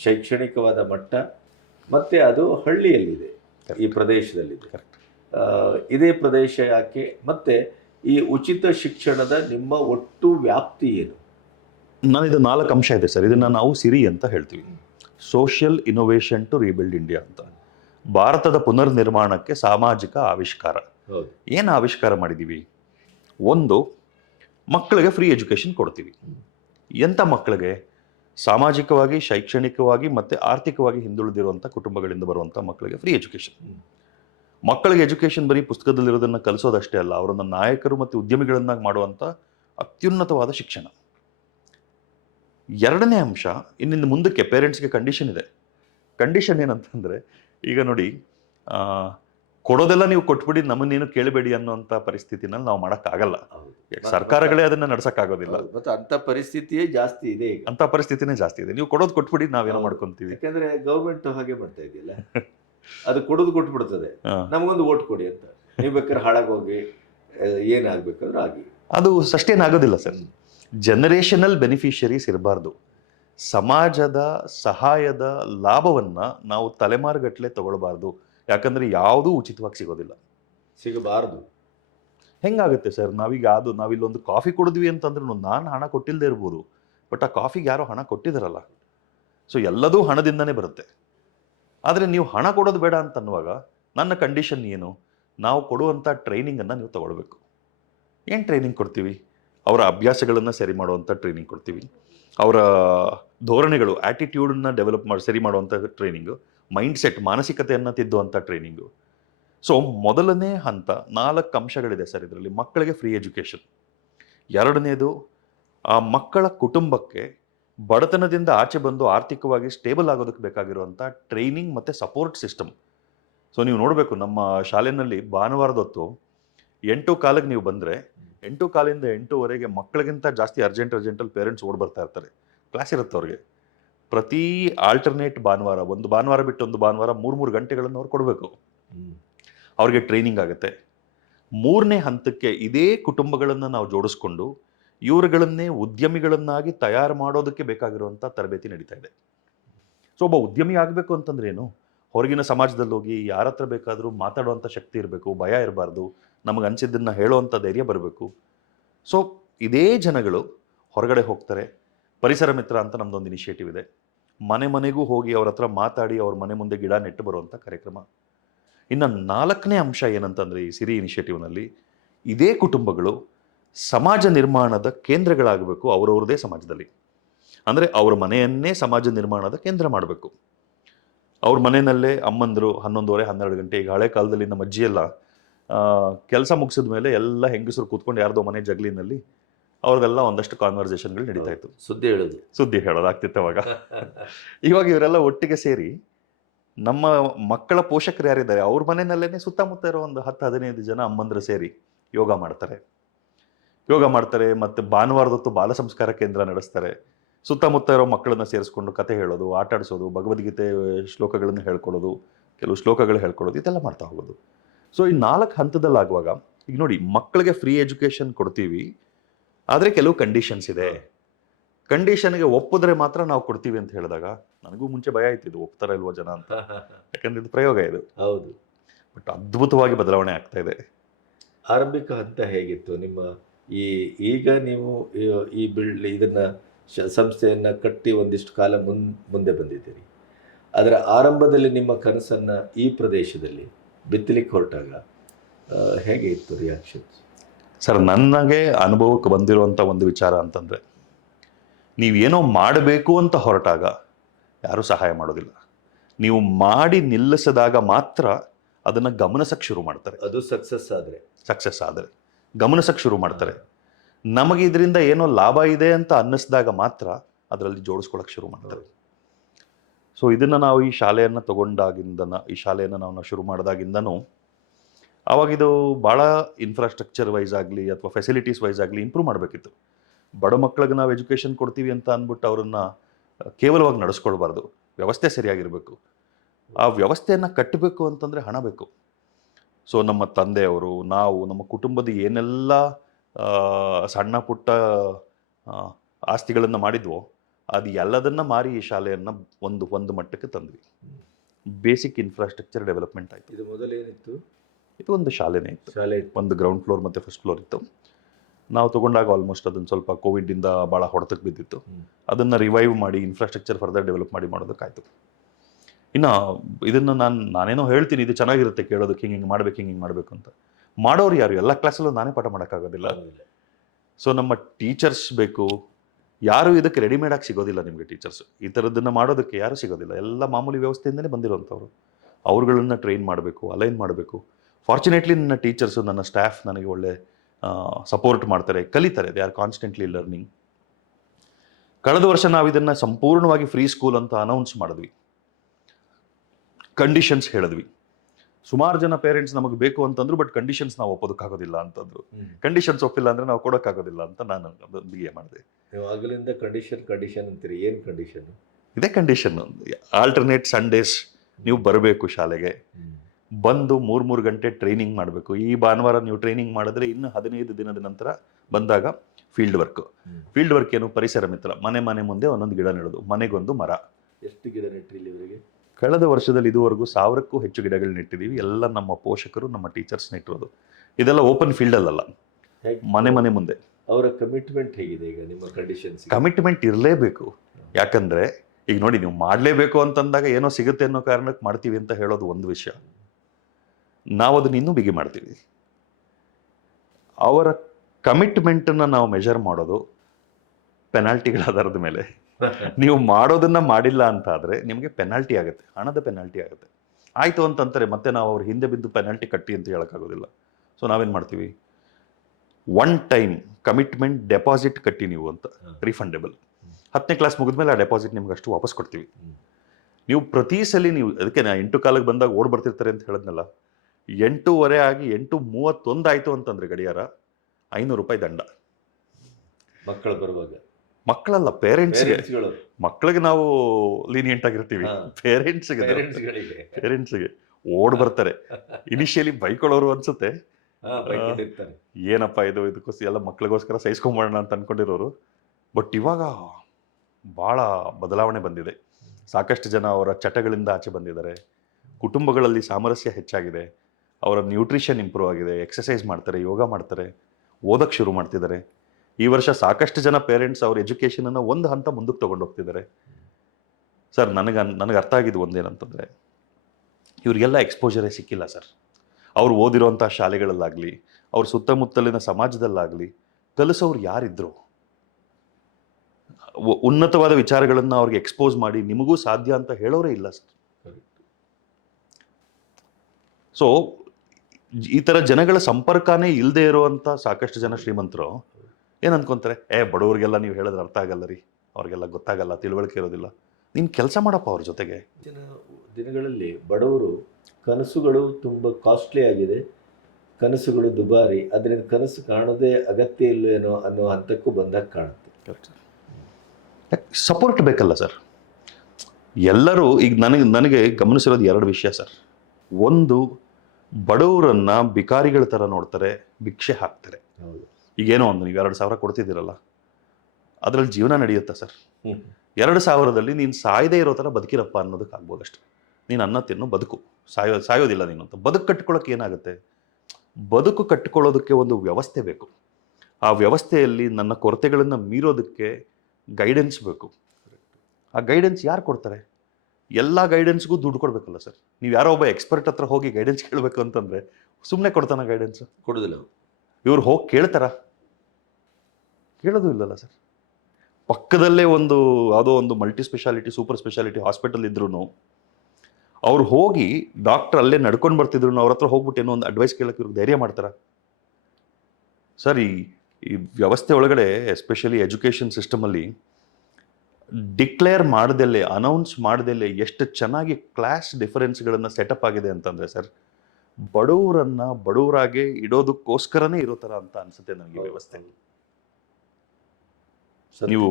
ಶೈಕ್ಷಣಿಕವಾದ ಮಟ್ಟ, ಮತ್ತು ಅದು ಹಳ್ಳಿಯಲ್ಲಿದೆ, ಈ ಪ್ರದೇಶದಲ್ಲಿದೆ. ಇದೇ ಪ್ರದೇಶ ಯಾಕೆ? ಮತ್ತು ಈ ಉಚಿತ ಶಿಕ್ಷಣದ ನಿಮ್ಮ ಒಟ್ಟು ವ್ಯಾಪ್ತಿ ಏನು? ಇದು 4 ಅಂಶ ಇದೆ ಸರ್. ಇದನ್ನು ನಾವು ಸಿರಿ ಅಂತ ಹೇಳ್ತೀವಿ, social innovation to rebuild India ಅಂತ. ಭಾರತದ ಪುನರ್ನಿರ್ಮಾಣಕ್ಕೆ ಸಾಮಾಜಿಕ ಆವಿಷ್ಕಾರ. ಏನು ಆವಿಷ್ಕಾರ ಮಾಡಿದ್ದೀವಿ? ಒಂದು, ಮಕ್ಕಳಿಗೆ ಫ್ರೀ ಎಜುಕೇಷನ್ ಕೊಡ್ತೀವಿ. ಎಂಥ ಮಕ್ಕಳಿಗೆ? ಸಾಮಾಜಿಕವಾಗಿ, ಶೈಕ್ಷಣಿಕವಾಗಿ ಮತ್ತು ಆರ್ಥಿಕವಾಗಿ ಹಿಂದುಳಿದಿರುವಂಥ ಕುಟುಂಬಗಳಿಂದ ಬರುವಂಥ ಮಕ್ಕಳಿಗೆ ಫ್ರೀ ಎಜುಕೇಷನ್. ಮಕ್ಕಳಿಗೆ ಎಜುಕೇಷನ್ ಬರೀ ಪುಸ್ತಕದಲ್ಲಿರೋದನ್ನು ಕಲಿಸೋದಷ್ಟೇ ಅಲ್ಲ, ಅವರನ್ನು ನಾಯಕರು ಮತ್ತು ಉದ್ಯಮಿಗಳನ್ನಾಗಿ ಮಾಡುವಂಥ ಅತ್ಯುನ್ನತವಾದ ಶಿಕ್ಷಣ. ಎರಡನೇ ಅಂಶ, ಇನ್ನಿಂದ ಮುಂದಕ್ಕೆ ಪೇರೆಂಟ್ಸ್ಗೆ ಕಂಡೀಷನ್ ಇದೆ. ಕಂಡೀಷನ್ ಏನಂತಂದರೆ, ಈಗ ನೋಡಿ, ಕೊಡೋದೆಲ್ಲ ನೀವು ಕೊಟ್ಬಿಡಿ, ನಮ್ಮನ್ನೇನು ಕೇಳಬೇಡಿ ಅನ್ನೋಂಥ ಪರಿಸ್ಥಿತಿನಲ್ಲಿ ನಾವು ಮಾಡೋಕ್ಕಾಗಲ್ಲ. ಸರ್ಕಾರಗಳೇ ಅದನ್ನು ನಡ್ಸೋಕ್ಕಾಗೋದಿಲ್ಲ. ಮತ್ತು ಅಂಥ ಪರಿಸ್ಥಿತಿಯೇ ಜಾಸ್ತಿ ಇದೆ ಈಗ. ಅಂಥ ಪರಿಸ್ಥಿತಿನೇ ಜಾಸ್ತಿ ಇದೆ. ನೀವು ಕೊಡೋದು ಕೊಟ್ಬಿಡಿ, ನಾವೇನೋ ಮಾಡ್ಕೊಂತೀವಿ. ಯಾಕಂದ್ರೆ ಗೌರ್ಮೆಂಟ್ ಹಾಗೆ ಮಾಡ್ತಾ ಇದೆಯಲ್ಲ, ಅದು ಕೊಡೋದು ಕೊಟ್ಬಿಡ್ತದೆ, ನಮಗೊಂದು ಓಟ್ ಕೊಡಿ ಅಂತ. ನೀವು ಬೇಕಾದ್ರೆ ಹಾಳಾಗೋಗಿ ಏನಾಗಬೇಕಾದ್ರೂ ಆಗಿ. ಅದು ಸಸ್ಟೇನ್ ಆಗೋದಿಲ್ಲ ಸರ್. ಜನರೇಷನಲ್ ಬೆನಿಫಿಷರೀಸ್ ಇರಬಾರ್ದು. ಸಮಾಜದ ಸಹಾಯದ ಲಾಭವನ್ನು ನಾವು ತಲೆಮಾರುಗಟ್ಟಲೆ ತಗೊಳ್ಬಾರ್ದು. ಯಾಕಂದರೆ ಯಾವುದೂ ಉಚಿತವಾಗಿ ಸಿಗಬಾರ್ದು. ಹೆಂಗಾಗುತ್ತೆ ಸರ್? ನಾವಿಲ್ಲೊಂದು ಕಾಫಿ ಕೊಡಿದ್ವಿ ಅಂತಂದ್ರೂ ನಾನು ಹಣ ಕೊಟ್ಟಿಲ್ಲದೆ ಇರ್ಬೋದು, ಬಟ್ ಆ ಕಾಫಿಗೆ ಯಾರೋ ಹಣ ಕೊಟ್ಟಿದ್ದಾರಲ್ಲ. ಸೊ ಎಲ್ಲದೂ ಹಣದಿಂದನೇ ಬರುತ್ತೆ. ಆದರೆ ನೀವು ಹಣ ಕೊಡೋದು ಬೇಡ ಅಂತನ್ನುವಾಗ ನನ್ನ ಕಂಡೀಷನ್ ಏನು? ನಾವು ಕೊಡುವಂಥ ಟ್ರೈನಿಂಗನ್ನು ನೀವು ತಗೊಳ್ಬೇಕು. ಏನು ಟ್ರೈನಿಂಗ್ ಕೊಡ್ತೀವಿ? ಅವರ ಅಭ್ಯಾಸಗಳನ್ನು ಸರಿ ಮಾಡುವಂಥ ಟ್ರೈನಿಂಗ್ ಕೊಡ್ತೀವಿ. ಅವರ ಧೋರಣೆಗಳು, ಆ್ಯಟಿಟ್ಯೂಡನ್ನು ಸರಿ ಮಾಡುವಂಥ ಟ್ರೈನಿಂಗು. ಮೈಂಡ್ಸೆಟ್, ಮಾನಸಿಕತೆಯನ್ನು ತಿದ್ದುವಂಥ ಟ್ರೈನಿಂಗು. ಸೊ ಮೊದಲನೇ ಹಂತ 4 ಅಂಶಗಳಿದೆ ಸರ್ ಇದರಲ್ಲಿ. ಮಕ್ಕಳಿಗೆ ಫ್ರೀ ಎಜುಕೇಷನ್. ಎರಡನೇದು, ಆ ಮಕ್ಕಳ ಕುಟುಂಬಕ್ಕೆ ಬಡತನದಿಂದ ಆಚೆ ಬಂದು ಆರ್ಥಿಕವಾಗಿ ಸ್ಟೇಬಲ್ ಆಗೋದಕ್ಕೆ ಬೇಕಾಗಿರುವಂಥ ಟ್ರೈನಿಂಗ್ ಮತ್ತು ಸಪೋರ್ಟ್ ಸಿಸ್ಟಮ್. ಸೊ ನೀವು ನೋಡಬೇಕು, ನಮ್ಮ ಶಾಲೆಯಲ್ಲಿ ಭಾನುವಾರದ ಹೊತ್ತು 8:15 ನೀವು ಬಂದರೆ 8:15 8:00ವರೆಗೆ ಮಕ್ಕಳಿಗಿಂತ ಜಾಸ್ತಿ ಅರ್ಜೆಂಟಲ್ಲಿ ಪೇರೆಂಟ್ಸ್ ಓಡ್ಬರ್ತಾ ಇರ್ತಾರೆ. ಕ್ಲಾಸ್ ಇರುತ್ತೆ ಅವ್ರಿಗೆ. ಪ್ರತಿ ಆಲ್ಟರ್ನೇಟ್ ಭಾನುವಾರ, ಒಂದು ಭಾನುವಾರ ಬಿಟ್ಟು ಒಂದು ಭಾನುವಾರ 3 ಗಂಟೆಗಳನ್ನು ಅವ್ರು ಕೊಡಬೇಕು. ಅವ್ರಿಗೆ ಟ್ರೈನಿಂಗ್ ಆಗುತ್ತೆ. 3ನೇ ಹಂತಕ್ಕೆ ಇದೇ ಕುಟುಂಬಗಳನ್ನು ನಾವು ಜೋಡಿಸ್ಕೊಂಡು ಇವರುಗಳನ್ನೇ ಉದ್ಯಮಿಗಳನ್ನಾಗಿ ತಯಾರು ಮಾಡೋದಕ್ಕೆ ಬೇಕಾಗಿರುವಂಥ ತರಬೇತಿ ನಡೀತಾ ಇದೆ. ಸೊ ಒಬ್ಬ ಉದ್ಯಮಿ ಆಗಬೇಕು ಅಂತಂದ್ರೆ ಏನು? ಹೊರಗಿನ ಸಮಾಜದಲ್ಲಿ ಹೋಗಿ ಯಾರ ಹತ್ರ ಬೇಕಾದರೂ ಮಾತಾಡುವಂಥ ಶಕ್ತಿ ಇರಬೇಕು, ಭಯ ಇರಬಾರ್ದು, ನಮಗೆ ಅನಿಸಿದ್ದನ್ನು ಹೇಳುವಂಥ ಧೈರ್ಯ ಬರಬೇಕು. ಸೊ ಇದೇ ಜನಗಳು ಹೊರಗಡೆ ಹೋಗ್ತಾರೆ. ಪರಿಸರ ಮಿತ್ರ ಅಂತ ನಮ್ಮದೊಂದು ಇನಿಷಿಯೇಟಿವ್ ಇದೆ. ಮನೆ ಮನೆಗೂ ಹೋಗಿ ಅವ್ರ ಹತ್ರ ಮಾತಾಡಿ ಅವ್ರ ಮನೆ ಮುಂದೆ ಗಿಡ ನೆಟ್ಟು ಬರುವಂಥ ಕಾರ್ಯಕ್ರಮ. ಇನ್ನು 4ನೇ ಅಂಶ ಏನಂತಂದರೆ, ಈ ಸಿರಿ ಇನಿಷಿಯೇಟಿವ್ನಲ್ಲಿ ಇದೇ ಕುಟುಂಬಗಳು ಸಮಾಜ ನಿರ್ಮಾಣದ ಕೇಂದ್ರಗಳಾಗಬೇಕು. ಅವರವ್ರದೇ ಸಮಾಜದಲ್ಲಿ, ಅಂದರೆ ಅವ್ರ ಮನೆಯನ್ನೇ ಸಮಾಜ ನಿರ್ಮಾಣದ ಕೇಂದ್ರ ಮಾಡಬೇಕು. ಅವ್ರ ಮನೆಯಲ್ಲೇ ಅಮ್ಮಂದರು 11:30 12 ಗಂಟೆ, ಈಗ ಹಳೆ ಕಾಲದಲ್ಲಿ ನಮ್ಮ ಅಜ್ಜಿಯೆಲ್ಲ ಕೆಲಸ ಮುಗಿಸಿದ ಮೇಲೆ ಎಲ್ಲ ಹೆಂಗಸರು ಕೂತ್ಕೊಂಡು ಯಾರ್ದೋ ಮನೆ ಜಗ್ಲಿನಲ್ಲಿ ಅವ್ರದೆಲ್ಲ ಒಂದಷ್ಟು ಕಾನ್ವರ್ಸೇಷನ್ಗಳು ನಡೀತಾ ಇತ್ತು. ಸುದ್ದಿ ಹೇಳೋದು ಆಗ್ತಿತ್ತು ಅವಾಗ. ಇವಾಗ ಇವರೆಲ್ಲ ಒಟ್ಟಿಗೆ ಸೇರಿ ನಮ್ಮ ಮಕ್ಕಳ ಪೋಷಕರು ಯಾರಿದ್ದಾರೆ ಅವ್ರ ಮನೆಯಲ್ಲೇ ಸುತ್ತಮುತ್ತ ಇರೋ ಒಂದು 10-15 ಜನ ಅಮ್ಮಂದರು ಸೇರಿ ಯೋಗ ಮಾಡ್ತಾರೆ. ಮತ್ತು ಭಾನುವಾರದ ಹೊತ್ತು ಬಾಲ ಸಂಸ್ಕಾರ ಕೇಂದ್ರ ನಡೆಸ್ತಾರೆ. ಸುತ್ತಮುತ್ತ ಇರೋ ಮಕ್ಕಳನ್ನ ಸೇರಿಸ್ಕೊಂಡು ಕತೆ ಹೇಳೋದು, ಆಟ ಆಡಿಸೋದು, ಭಗವದ್ಗೀತೆ ಶ್ಲೋಕಗಳನ್ನು ಹೇಳ್ಕೊಡೋದು, ಕೆಲವು ಶ್ಲೋಕಗಳು ಹೇಳ್ಕೊಡೋದು, ಇದೆಲ್ಲ ಮಾಡ್ತಾ ಹೋಗೋದು. ಸೊ ಈ 4 ಹಂತದಲ್ಲಾಗುವಾಗ, ಈಗ ನೋಡಿ, ಮಕ್ಕಳಿಗೆ ಫ್ರೀ ಎಜುಕೇಷನ್ ಕೊಡ್ತೀವಿ, ಆದರೆ ಕೆಲವು ಕಂಡೀಷನ್ಸ್ ಇದೆ. ಕಂಡೀಷನ್ಗೆ ಒಪ್ಪಿದ್ರೆ ಮಾತ್ರ ನಾವು ಕೊಡ್ತೀವಿ ಅಂತ ಹೇಳಿದಾಗ ನನಗೂ ಮುಂಚೆ ಭಯ ಆಯ್ತು, ಇದು ಒಪ್ತಾರ ಇಲ್ವೋ ಜನ ಅಂತ. ಯಾಕಂದ್ರೆ ಇದು ಪ್ರಯೋಗ ಇದು. ಹೌದು. ಬಟ್ ಅದ್ಭುತವಾಗಿ ಬದಲಾವಣೆ ಆಗ್ತಾ ಇದೆ. ಆರಂಭಿಕ ಹಂತ ಹೇಗಿತ್ತು ನಿಮ್ಮ ಈಗ ನೀವು ಇದನ್ನ ಸಂಸ್ಥೆಯನ್ನ ಕಟ್ಟಿ ಒಂದಿಷ್ಟು ಕಾಲ ಮುಂದೆ ಬಂದಿದ್ದೀರಿ. ಅದರ ಆರಂಭದಲ್ಲಿ ನಿಮ್ಮ ಕನಸನ್ನ ಈ ಪ್ರದೇಶದಲ್ಲಿ ಬಿತ್ತಲಿಕ್ಕೆ ಹೊರಟಾಗ ಹೇಗೆ ಇತ್ತು ರಿಯಾಕ್ಷನ್ಸ್? ಸರ್, ನನಗೆ ಅನುಭವಕ್ಕೆ ಬಂದಿರುವಂಥ ಒಂದು ವಿಚಾರ ಅಂತಂದರೆ, ನೀವೇನೋ ಮಾಡಬೇಕು ಅಂತ ಹೊರಟಾಗ ಯಾರೂ ಸಹಾಯ ಮಾಡೋದಿಲ್ಲ. ನೀವು ಮಾಡಿ ನಿಲ್ಲಿಸಿದಾಗ ಮಾತ್ರ ಅದನ್ನು ಗಮನಿಸಕ್ಕೆ ಶುರು ಮಾಡ್ತಾರೆ. ಅದು ಸಕ್ಸಸ್ ಆದರೆ ಗಮನಿಸಕ್ಕೆ ಶುರು ಮಾಡ್ತಾರೆ. ನಮಗೆ ಇದರಿಂದ ಏನೋ ಲಾಭ ಇದೆ ಅಂತ ಅನ್ನಿಸಿದಾಗ ಮಾತ್ರ ಅದರಲ್ಲಿ ಜೋಡಿಸ್ಕೊಳಕ್ಕೆ ಶುರು ಮಾಡ್ತಾರೆ. ಸೊ ಇದನ್ನು ನಾವು ಈ ಶಾಲೆಯನ್ನು ನಾವು ಶುರು ಮಾಡಿದಾಗಿಂದನೂ ಆವಾಗಿದು ಭಾಳ ಇನ್ಫ್ರಾಸ್ಟ್ರಕ್ಚರ್ ವೈಸ್ ಆಗಲಿ ಅಥವಾ ಫೆಸಿಲಿಟೀಸ್ ವೈಸ್ ಆಗಲಿ ಇಂಪ್ರೂವ್ ಮಾಡಬೇಕಿತ್ತು. ಬಡ ಮಕ್ಕಳಿಗೆ ನಾವು ಎಜುಕೇಷನ್ ಕೊಡ್ತೀವಿ ಅಂತ ಅಂದ್ಬಿಟ್ಟು ಅವರನ್ನು ಕೇವಲವಾಗಿ ನಡೆಸ್ಕೊಳ್ಬಾರ್ದು. ವ್ಯವಸ್ಥೆ ಸರಿಯಾಗಿರಬೇಕು. ಆ ವ್ಯವಸ್ಥೆಯನ್ನು ಕಟ್ಟಬೇಕು ಅಂತಂದರೆ ಹಣ ಬೇಕು. ಸೊ ನಮ್ಮ ತಂದೆಯವರು, ನಾವು, ನಮ್ಮ ಕುಟುಂಬದ ಏನೆಲ್ಲ ಸಣ್ಣ ಪುಟ್ಟ ಆಸ್ತಿಗಳನ್ನು ಮಾಡಿದ್ವೋ ಅದು ಎಲ್ಲದನ್ನು ಮಾರಿ ಈ ಶಾಲೆಯನ್ನು ಒಂದು ಮಟ್ಟಕ್ಕೆ ತಂದ್ವಿ. ಬೇಸಿಕ್ ಇನ್ಫ್ರಾಸ್ಟ್ರಕ್ಚರ್ ಡೆವಲಪ್ಮೆಂಟ್ ಆಯಿತು. ಇದು ಮೊದಲೇನಿತ್ತು? ಇದು ಒಂದು ಶಾಲೆನೇ ಇತ್ತು. ಒಂದು ಗ್ರೌಂಡ್ ಫ್ಲೋರ್ ಮತ್ತು ಫಸ್ಟ್ ಫ್ಲೋರ್ ಇತ್ತು. ನಾವು ತೊಗೊಂಡಾಗ ಆಲ್ಮೋಸ್ಟ್ ಅದನ್ನು ಸ್ವಲ್ಪ ಕೋವಿಡಿಂದ ಭಾಳ ಹೊಡೆತಕ್ಕೆ ಬಿದ್ದಿತ್ತು. ಅದನ್ನು ರಿವೈವ್ ಮಾಡಿ ಇನ್ಫ್ರಾಸ್ಟ್ರಕ್ಚರ್ ಫರ್ದರ್ ಡೆವಲಪ್ ಮಾಡಿ ಮಾಡೋದಕ್ಕಾಯ್ತು. ಇನ್ನು ಇದನ್ನು ನಾನೇನೋ ಹೇಳ್ತೀನಿ, ಇದು ಚೆನ್ನಾಗಿರುತ್ತೆ ಕೇಳೋದಕ್ಕೆ, ಹಿಂಗೆ ಮಾಡಬೇಕು ಅಂತ. ಮಾಡೋರು ಯಾರು? ಎಲ್ಲ ಕ್ಲಾಸಲ್ಲೂ ನಾನೇ ಪಾಠ ಮಾಡೋಕ್ಕಾಗೋದಿಲ್ಲ. ಸೊ ನಮ್ಮ ಟೀಚರ್ಸ್ ಬೇಕು, ಯಾರು ಇದಕ್ಕೆ ರೆಡಿಮೇಡ್ ಆಗಿ ಸಿಗೋದಿಲ್ಲ ನಿಮಗೆ ಟೀಚರ್ಸ್. ಈ ಥರದ್ದನ್ನು ಮಾಡೋದಕ್ಕೆ ಯಾರು ಸಿಗೋದಿಲ್ಲ. ಎಲ್ಲ ಮಾಮೂಲಿ ವ್ಯವಸ್ಥೆಯಿಂದಲೇ ಬಂದಿರುವಂಥವ್ರು. ಅವ್ರುಗಳನ್ನ ಟ್ರೈನ್ ಮಾಡಬೇಕು, ಅಲೈನ್ ಮಾಡಬೇಕು. ಫಾರ್ಚುನೇಟ್ಲಿ ನನ್ನ ಟೀಚರ್ಸು, ನನ್ನ ಸ್ಟಾಫ್ ನನಗೆ ಒಳ್ಳೆ ಸಪೋರ್ಟ್ ಮಾಡ್ತಾರೆ, ಕಲಿತಾರೆ. They are constantly learning. ಕಳೆದ ವರ್ಷ ನಾವು ಇದನ್ನು ಸಂಪೂರ್ಣವಾಗಿ ಫ್ರೀ ಸ್ಕೂಲ್ ಅಂತ ಅನೌನ್ಸ್ ಮಾಡಿದ್ವಿ. ಕಂಡೀಷನ್ಸ್ ಹೇಳಿದ್ವಿ. ಸುಮಾರು ಜನ ಪೇರೆಂಟ್ಸ್ ನಮಗೆ ಬೇಕು ಅಂತಂದ್ರು, ಬಟ್ ಕಂಡೀಷನ್ಸ್ ನಾವು ಒಪ್ಪೋದಕ್ಕಾಗೋದಿಲ್ಲ ಅಂತಂದ್ರು. ಕಂಡೀಷನ್ಸ್ ಒಪ್ಪಿಲ್ಲ ಅಂದರೆ ನಾವು ಕೊಡೋಕ್ಕಾಗೋದಿಲ್ಲ ಅಂತ ನಾನು ಬಿಗಿ ಮಾಡಿದೆ. ನೀವು ಆಗಲಿಂದ ಕಂಡೀಷನ್ ಅಂತೀರಿ. ಏನು ಕಂಡೀಷನ್? ಇದೇ ಕಂಡೀಷನ್. ಆಲ್ಟರ್ನೇಟ್ ಸಂಡೇಸ್ ನೀವು ಬರಬೇಕು ಶಾಲೆಗೆ, ಬಂದು 3 ಗಂಟೆ ಟ್ರೈನಿಂಗ್ ಮಾಡಬೇಕು. ಈ ಭಾನುವಾರ ನೀವು ಟ್ರೈನಿಂಗ್ ಮಾಡಿದ್ರೆ ಇನ್ನು 15 ದಿನದ ನಂತರ ಬಂದಾಗ ಫೀಲ್ಡ್ ವರ್ಕ್. ಫೀಲ್ಡ್ ವರ್ಕ್ ಏನು? ಪರಿಸರ ಮಿತ್ರ. ಮನೆ ಮುಂದೆ ಒಂದೊಂದು ಗಿಡ ನೆಡೋದು, ಮನೆಗೊಂದು ಮರ. ಎಷ್ಟು ಗಿಡ ನೆಟ್ರಿ ಇಲ್ಲಿವರೆಗೆ? ಕಳೆದ ವರ್ಷದಲ್ಲಿ ಇದುವರೆಗೂ 1000ಕ್ಕೂ ಹೆಚ್ಚು ಗಿಡಗಳು ನೆಟ್ಟಿದ್ದೀವಿ. ಎಲ್ಲ ನಮ್ಮ ಪೋಷಕರು, ನಮ್ಮ ಟೀಚರ್ಸ್ ನೆಟ್ಟಿರೋದು. ಇದೆಲ್ಲ ಓಪನ್ ಫೀಲ್ಡಲ್ಲ, ಮನೆ ಮುಂದೆ. ಅವರ ಕಮಿಟ್ಮೆಂಟ್ ಹೇಗಿದೆ ಈಗ ನಿಮ್ಮ ಕಂಡೀಷನ್ಸ್? ಕಮಿಟ್ಮೆಂಟ್ ಇರಲೇಬೇಕು. ಯಾಕಂದ್ರೆ ಈಗ ನೋಡಿ, ನೀವು ಮಾಡಲೇಬೇಕು ಅಂತಂದಾಗ ಏನೋ ಸಿಗುತ್ತೆ ಅನ್ನೋ ಕಾರಣಕ್ಕೆ ಮಾಡ್ತೀವಿ ಅಂತ ಹೇಳೋದು ಒಂದು ವಿಷಯ. ನಾವು ಅದನ್ನ ಇನ್ನೂ ಬಿಗಿ ಮಾಡ್ತೀವಿ. ಅವರ ಕಮಿಟ್ಮೆಂಟನ್ನು ನಾವು ಮೆಜರ್ ಮಾಡೋದು ಪೆನಾಲ್ಟಿಗಳ ಆಧಾರದ ಮೇಲೆ. ನೀವು ಮಾಡೋದನ್ನ ಮಾಡಿಲ್ಲ ಅಂತ ಆದರೆ ನಿಮಗೆ ಪೆನಾಲ್ಟಿ ಆಗುತ್ತೆ, ಹಣದ ಪೆನಾಲ್ಟಿ ಆಗುತ್ತೆ. ಆಯಿತು ಅಂತಂತಾರೆ, ಮತ್ತೆ ನಾವು ಅವ್ರ ಹಿಂದೆ ಬಿದ್ದು ಪೆನಾಲ್ಟಿ ಕಟ್ಟಿ ಅಂತ ಹೇಳೋಕ್ಕಾಗೋದಿಲ್ಲ. ಸೊ ನಾವೇನು ಮಾಡ್ತೀವಿ, 1 ಟೈಮ್ ಕಮಿಟ್ಮೆಂಟ್ ಡೆಪಾಸಿಟ್ ಕಟ್ಟಿ ನೀವು ಅಂತ, ರಿಫಂಡೇಬಲ್. 10ನೇ ಕ್ಲಾಸ್ ಮುಗಿದ್ಮೇಲೆ ಆ ಡೆಪಾಸಿಟ್ ನಿಮ್ಗೆ ಅಷ್ಟು ವಾಪಸ್ ಕೊಡ್ತೀವಿ. ನೀವು ಪ್ರತಿ ಸಲ ನೀವು ಅದಕ್ಕೆ 8 ಕಾಲಕ್ಕೆ ಬಂದಾಗ ಓಡ್ ಬರ್ತಿರ್ತಾರೆ ಅಂತ ಹೇಳಿದ್ನಲ್ಲ, 8:15 ಆಗಿ 8:31 ಆಯಿತು ಅಂತಂದ್ರೆ ಗಡಿಯಾರ, 500 ರೂಪಾಯಿ ದಂಡ. ಮಕ್ಕಳು ಬರುವಾಗ? ಮಕ್ಕಳಲ್ಲ, ಪೇರೆಂಟ್ಸ್ಗೆ. ಮಕ್ಕಳಿಗೆ ನಾವು ಲೀನಿಯಂಟ್ ಆಗಿರ್ತೀವಿ, ಪೇರೆಂಟ್ಸ್ಗೆ ಓಡ್ ಬರ್ತಾರೆ. ಇನಿಷಿಯಲಿ ಬೈಕೊಳ್ಳೋರು ಅನ್ಸುತ್ತೆ, ಏನಪ್ಪ ಇದಕ್ಕೋಸ್ಕರ ಎಲ್ಲ ಮಕ್ಕಳಿಗೋಸ್ಕರ ಸಹಿಸ್ಕೊಂಬೋಣ ಅಂತ ಅನ್ಕೊಂಡಿರೋರು. ಬಟ್ ಇವಾಗ ಭಾಳ ಬದಲಾವಣೆ ಬಂದಿದೆ. ಸಾಕಷ್ಟು ಜನ ಅವರ ಚಟಗಳಿಂದ ಆಚೆ ಬಂದಿದ್ದಾರೆ. ಕುಟುಂಬಗಳಲ್ಲಿ ಸಾಮರಸ್ಯ ಹೆಚ್ಚಾಗಿದೆ. ಅವರ ನ್ಯೂಟ್ರಿಷನ್ ಇಂಪ್ರೂವ್ ಆಗಿದೆ. ಎಕ್ಸಸೈಸ್ ಮಾಡ್ತಾರೆ, ಯೋಗ ಮಾಡ್ತಾರೆ, ಓದಕ್ಕೆ ಶುರು ಮಾಡ್ತಿದ್ದಾರೆ. ಈ ವರ್ಷ ಸಾಕಷ್ಟು ಜನ ಪೇರೆಂಟ್ಸ್ ಅವ್ರ ಎಜುಕೇಷನನ್ನು ಒಂದು ಹಂತ ಮುಂದಕ್ಕೆ ತೊಗೊಂಡು ಹೋಗ್ತಿದ್ದಾರೆ. ಸರ್, ನನಗೆ ಅರ್ಥ ಆಗಿದ್ದು ಒಂದೇನಂತಂದರೆ, ಇವರಿಗೆಲ್ಲ ಎಕ್ಸ್ಪೋಜರೇ ಸಿಕ್ಕಿಲ್ಲ ಸರ್. ಅವ್ರು ಓದಿರೋಂಥ ಶಾಲೆಗಳಲ್ಲಾಗಲಿ, ಅವ್ರ ಸುತ್ತಮುತ್ತಲಿನ ಸಮಾಜದಲ್ಲಾಗಲಿ ಕಲಿಸೋರು ಯಾರಿದ್ರು? ಉನ್ನತವಾದ ವಿಚಾರಗಳನ್ನು ಅವ್ರಿಗೆ ಎಕ್ಸ್ಪೋಸ್ ಮಾಡಿ ನಿಮಗೂ ಸಾಧ್ಯ ಅಂತ ಹೇಳೋರೇ ಇಲ್ಲ ಸರ್. ಸೊ ಈ ಥರ ಜನಗಳ ಸಂಪರ್ಕನೇ ಇಲ್ಲದೆ ಇರುವಂಥ ಸಾಕಷ್ಟು ಜನ ಶ್ರೀಮಂತರು ಏನು ಅನ್ಕೊಂತಾರೆ, ಬಡವ್ರಿಗೆಲ್ಲ ನೀವು ಹೇಳಿದ್ರೆ ಅರ್ಥ ಆಗಲ್ಲ ರೀ, ಅವ್ರಿಗೆಲ್ಲ ಗೊತ್ತಾಗಲ್ಲ, ತಿಳುವಳಿಕೆ ಇರೋದಿಲ್ಲ. ನೀನು ಕೆಲಸ ಮಾಡಪ್ಪ ಅವ್ರ ಜೊತೆಗೆ. ದಿನಗಳಲ್ಲಿ ಬಡವರು ಕನಸುಗಳು ತುಂಬ ಕಾಸ್ಟ್ಲಿ ಆಗಿದೆ, ಕನಸುಗಳು ದುಬಾರಿ, ಅದರಿಂದ ಕನಸು ಕಾಣೋದೇ ಅಗತ್ಯ ಇಲ್ವೇನೋ ಅನ್ನೋ ಹಂತಕ್ಕೂ ಬಂದಾಗ ಕಾಣುತ್ತೆ. ಸಪೋರ್ಟ್ ಬೇಕಲ್ಲ ಸರ್. ಎಲ್ಲರೂ ಈಗ ನನಗೆ ಗಮನಿಸಿರೋದು 2 ವಿಷಯ ಸರ್. ಒಂದು, ಬಡವರನ್ನ ಬಿಕಾರಿಗಳ ಥರ ನೋಡ್ತಾರೆ, ಭಿಕ್ಷೆ ಹಾಕ್ತಾರೆ. ಈಗೇನೋ ಒಂದು ನೀವು 2,000 ಕೊಡ್ತಿದ್ದೀರಲ್ಲ, ಅದರಲ್ಲಿ ಜೀವನ ನಡೆಯುತ್ತಾ ಸರ್? 2,000ದಲ್ಲಿ ನೀನು ಸಾಯದೇ ಇರೋ ಥರ ಬದುಕಿರಪ್ಪ ಅನ್ನೋದಕ್ಕೆ ಆಗ್ಬೋದಷ್ಟೆ. ನೀನು ಅನ್ನ ತಿನ್ನು, ಬದುಕು, ಸಾಯೋದಿಲ್ಲ ನೀನು ಅಂತ. ಬದುಕು ಕಟ್ಕೊಳ್ಳೋಕೆ ಏನಾಗುತ್ತೆ? ಬದುಕು ಕಟ್ಕೊಳ್ಳೋದಕ್ಕೆ ಒಂದು ವ್ಯವಸ್ಥೆ ಬೇಕು. ಆ ವ್ಯವಸ್ಥೆಯಲ್ಲಿ ನನ್ನ ಕೊರತೆಗಳನ್ನು ಮೀರೋದಕ್ಕೆ ಗೈಡೆನ್ಸ್ ಬೇಕು. ಆ ಗೈಡೆನ್ಸ್ ಯಾರು ಕೊಡ್ತಾರೆ? ಎಲ್ಲ ಗೈಡೆನ್ಸ್ಗೂ ದುಡ್ಡು ಕೊಡಬೇಕಲ್ಲ ಸರ್. ನೀವು ಯಾರೋ ಒಬ್ಬ ಎಕ್ಸ್ಪರ್ಟ್ ಹತ್ರ ಹೋಗಿ ಗೈಡೆನ್ಸ್ ಕೇಳಬೇಕು ಅಂತಂದರೆ ಸುಮ್ಮನೆ ಕೊಡ್ತಾನ ಗೈಡೆನ್ಸ್? ಕೊಡೋದಿಲ್ಲ. ಇವ್ರು ಹೋಗಿ ಕೇಳ್ತಾರ? ಕೇಳೋದು ಇಲ್ಲಲ್ಲ ಸರ್. ಪಕ್ಕದಲ್ಲೇ ಯಾವುದೋ ಒಂದು multi speciality, super speciality hospital ಇದ್ರೂ ಅವ್ರು ಹೋಗಿ ಡಾಕ್ಟರ್ ಅಲ್ಲೇ ನಡ್ಕೊಂಡು ಬರ್ತಿದ್ರು, ಅವ್ರ ಹತ್ರ ಹೋಗ್ಬಿಟ್ಟು ಏನೋ ಒಂದು ಅಡ್ವೈಸ್ ಕೇಳಕ್ಕೆ ಇವ್ರಿಗೆ ಧೈರ್ಯ ಮಾಡ್ತಾರ ಸರ್? ಈ ವ್ಯವಸ್ಥೆ ಒಳಗಡೆ, ಎಸ್ಪೆಷಲಿ ಎಜುಕೇಷನ್ ಸಿಸ್ಟಮಲ್ಲಿ ಡಿಕ್ಲೇರ್ ಮಾಡ್ದೆಲೆ, ಅನೌನ್ಸ್ ಮಾಡ್ದೆಲೆ ಎಷ್ಟು ಚೆನ್ನಾಗಿ ಕ್ಲಾಸ್ ಡಿಫರೆನ್ಸ್ಗಳನ್ನು ಸೆಟಪ್ ಆಗಿದೆ ಅಂತಂದರೆ ಸರ್, ಬಡವರನ್ನ ಬಡವರಾಗೆ ಇಡೋದಕ್ಕೋಸ್ಕರನೇ ಇರೋ ಥರ ಅಂತ ಅನಿಸುತ್ತೆ ನನಗೆ ವ್ಯವಸ್ಥೆ. ನೀವು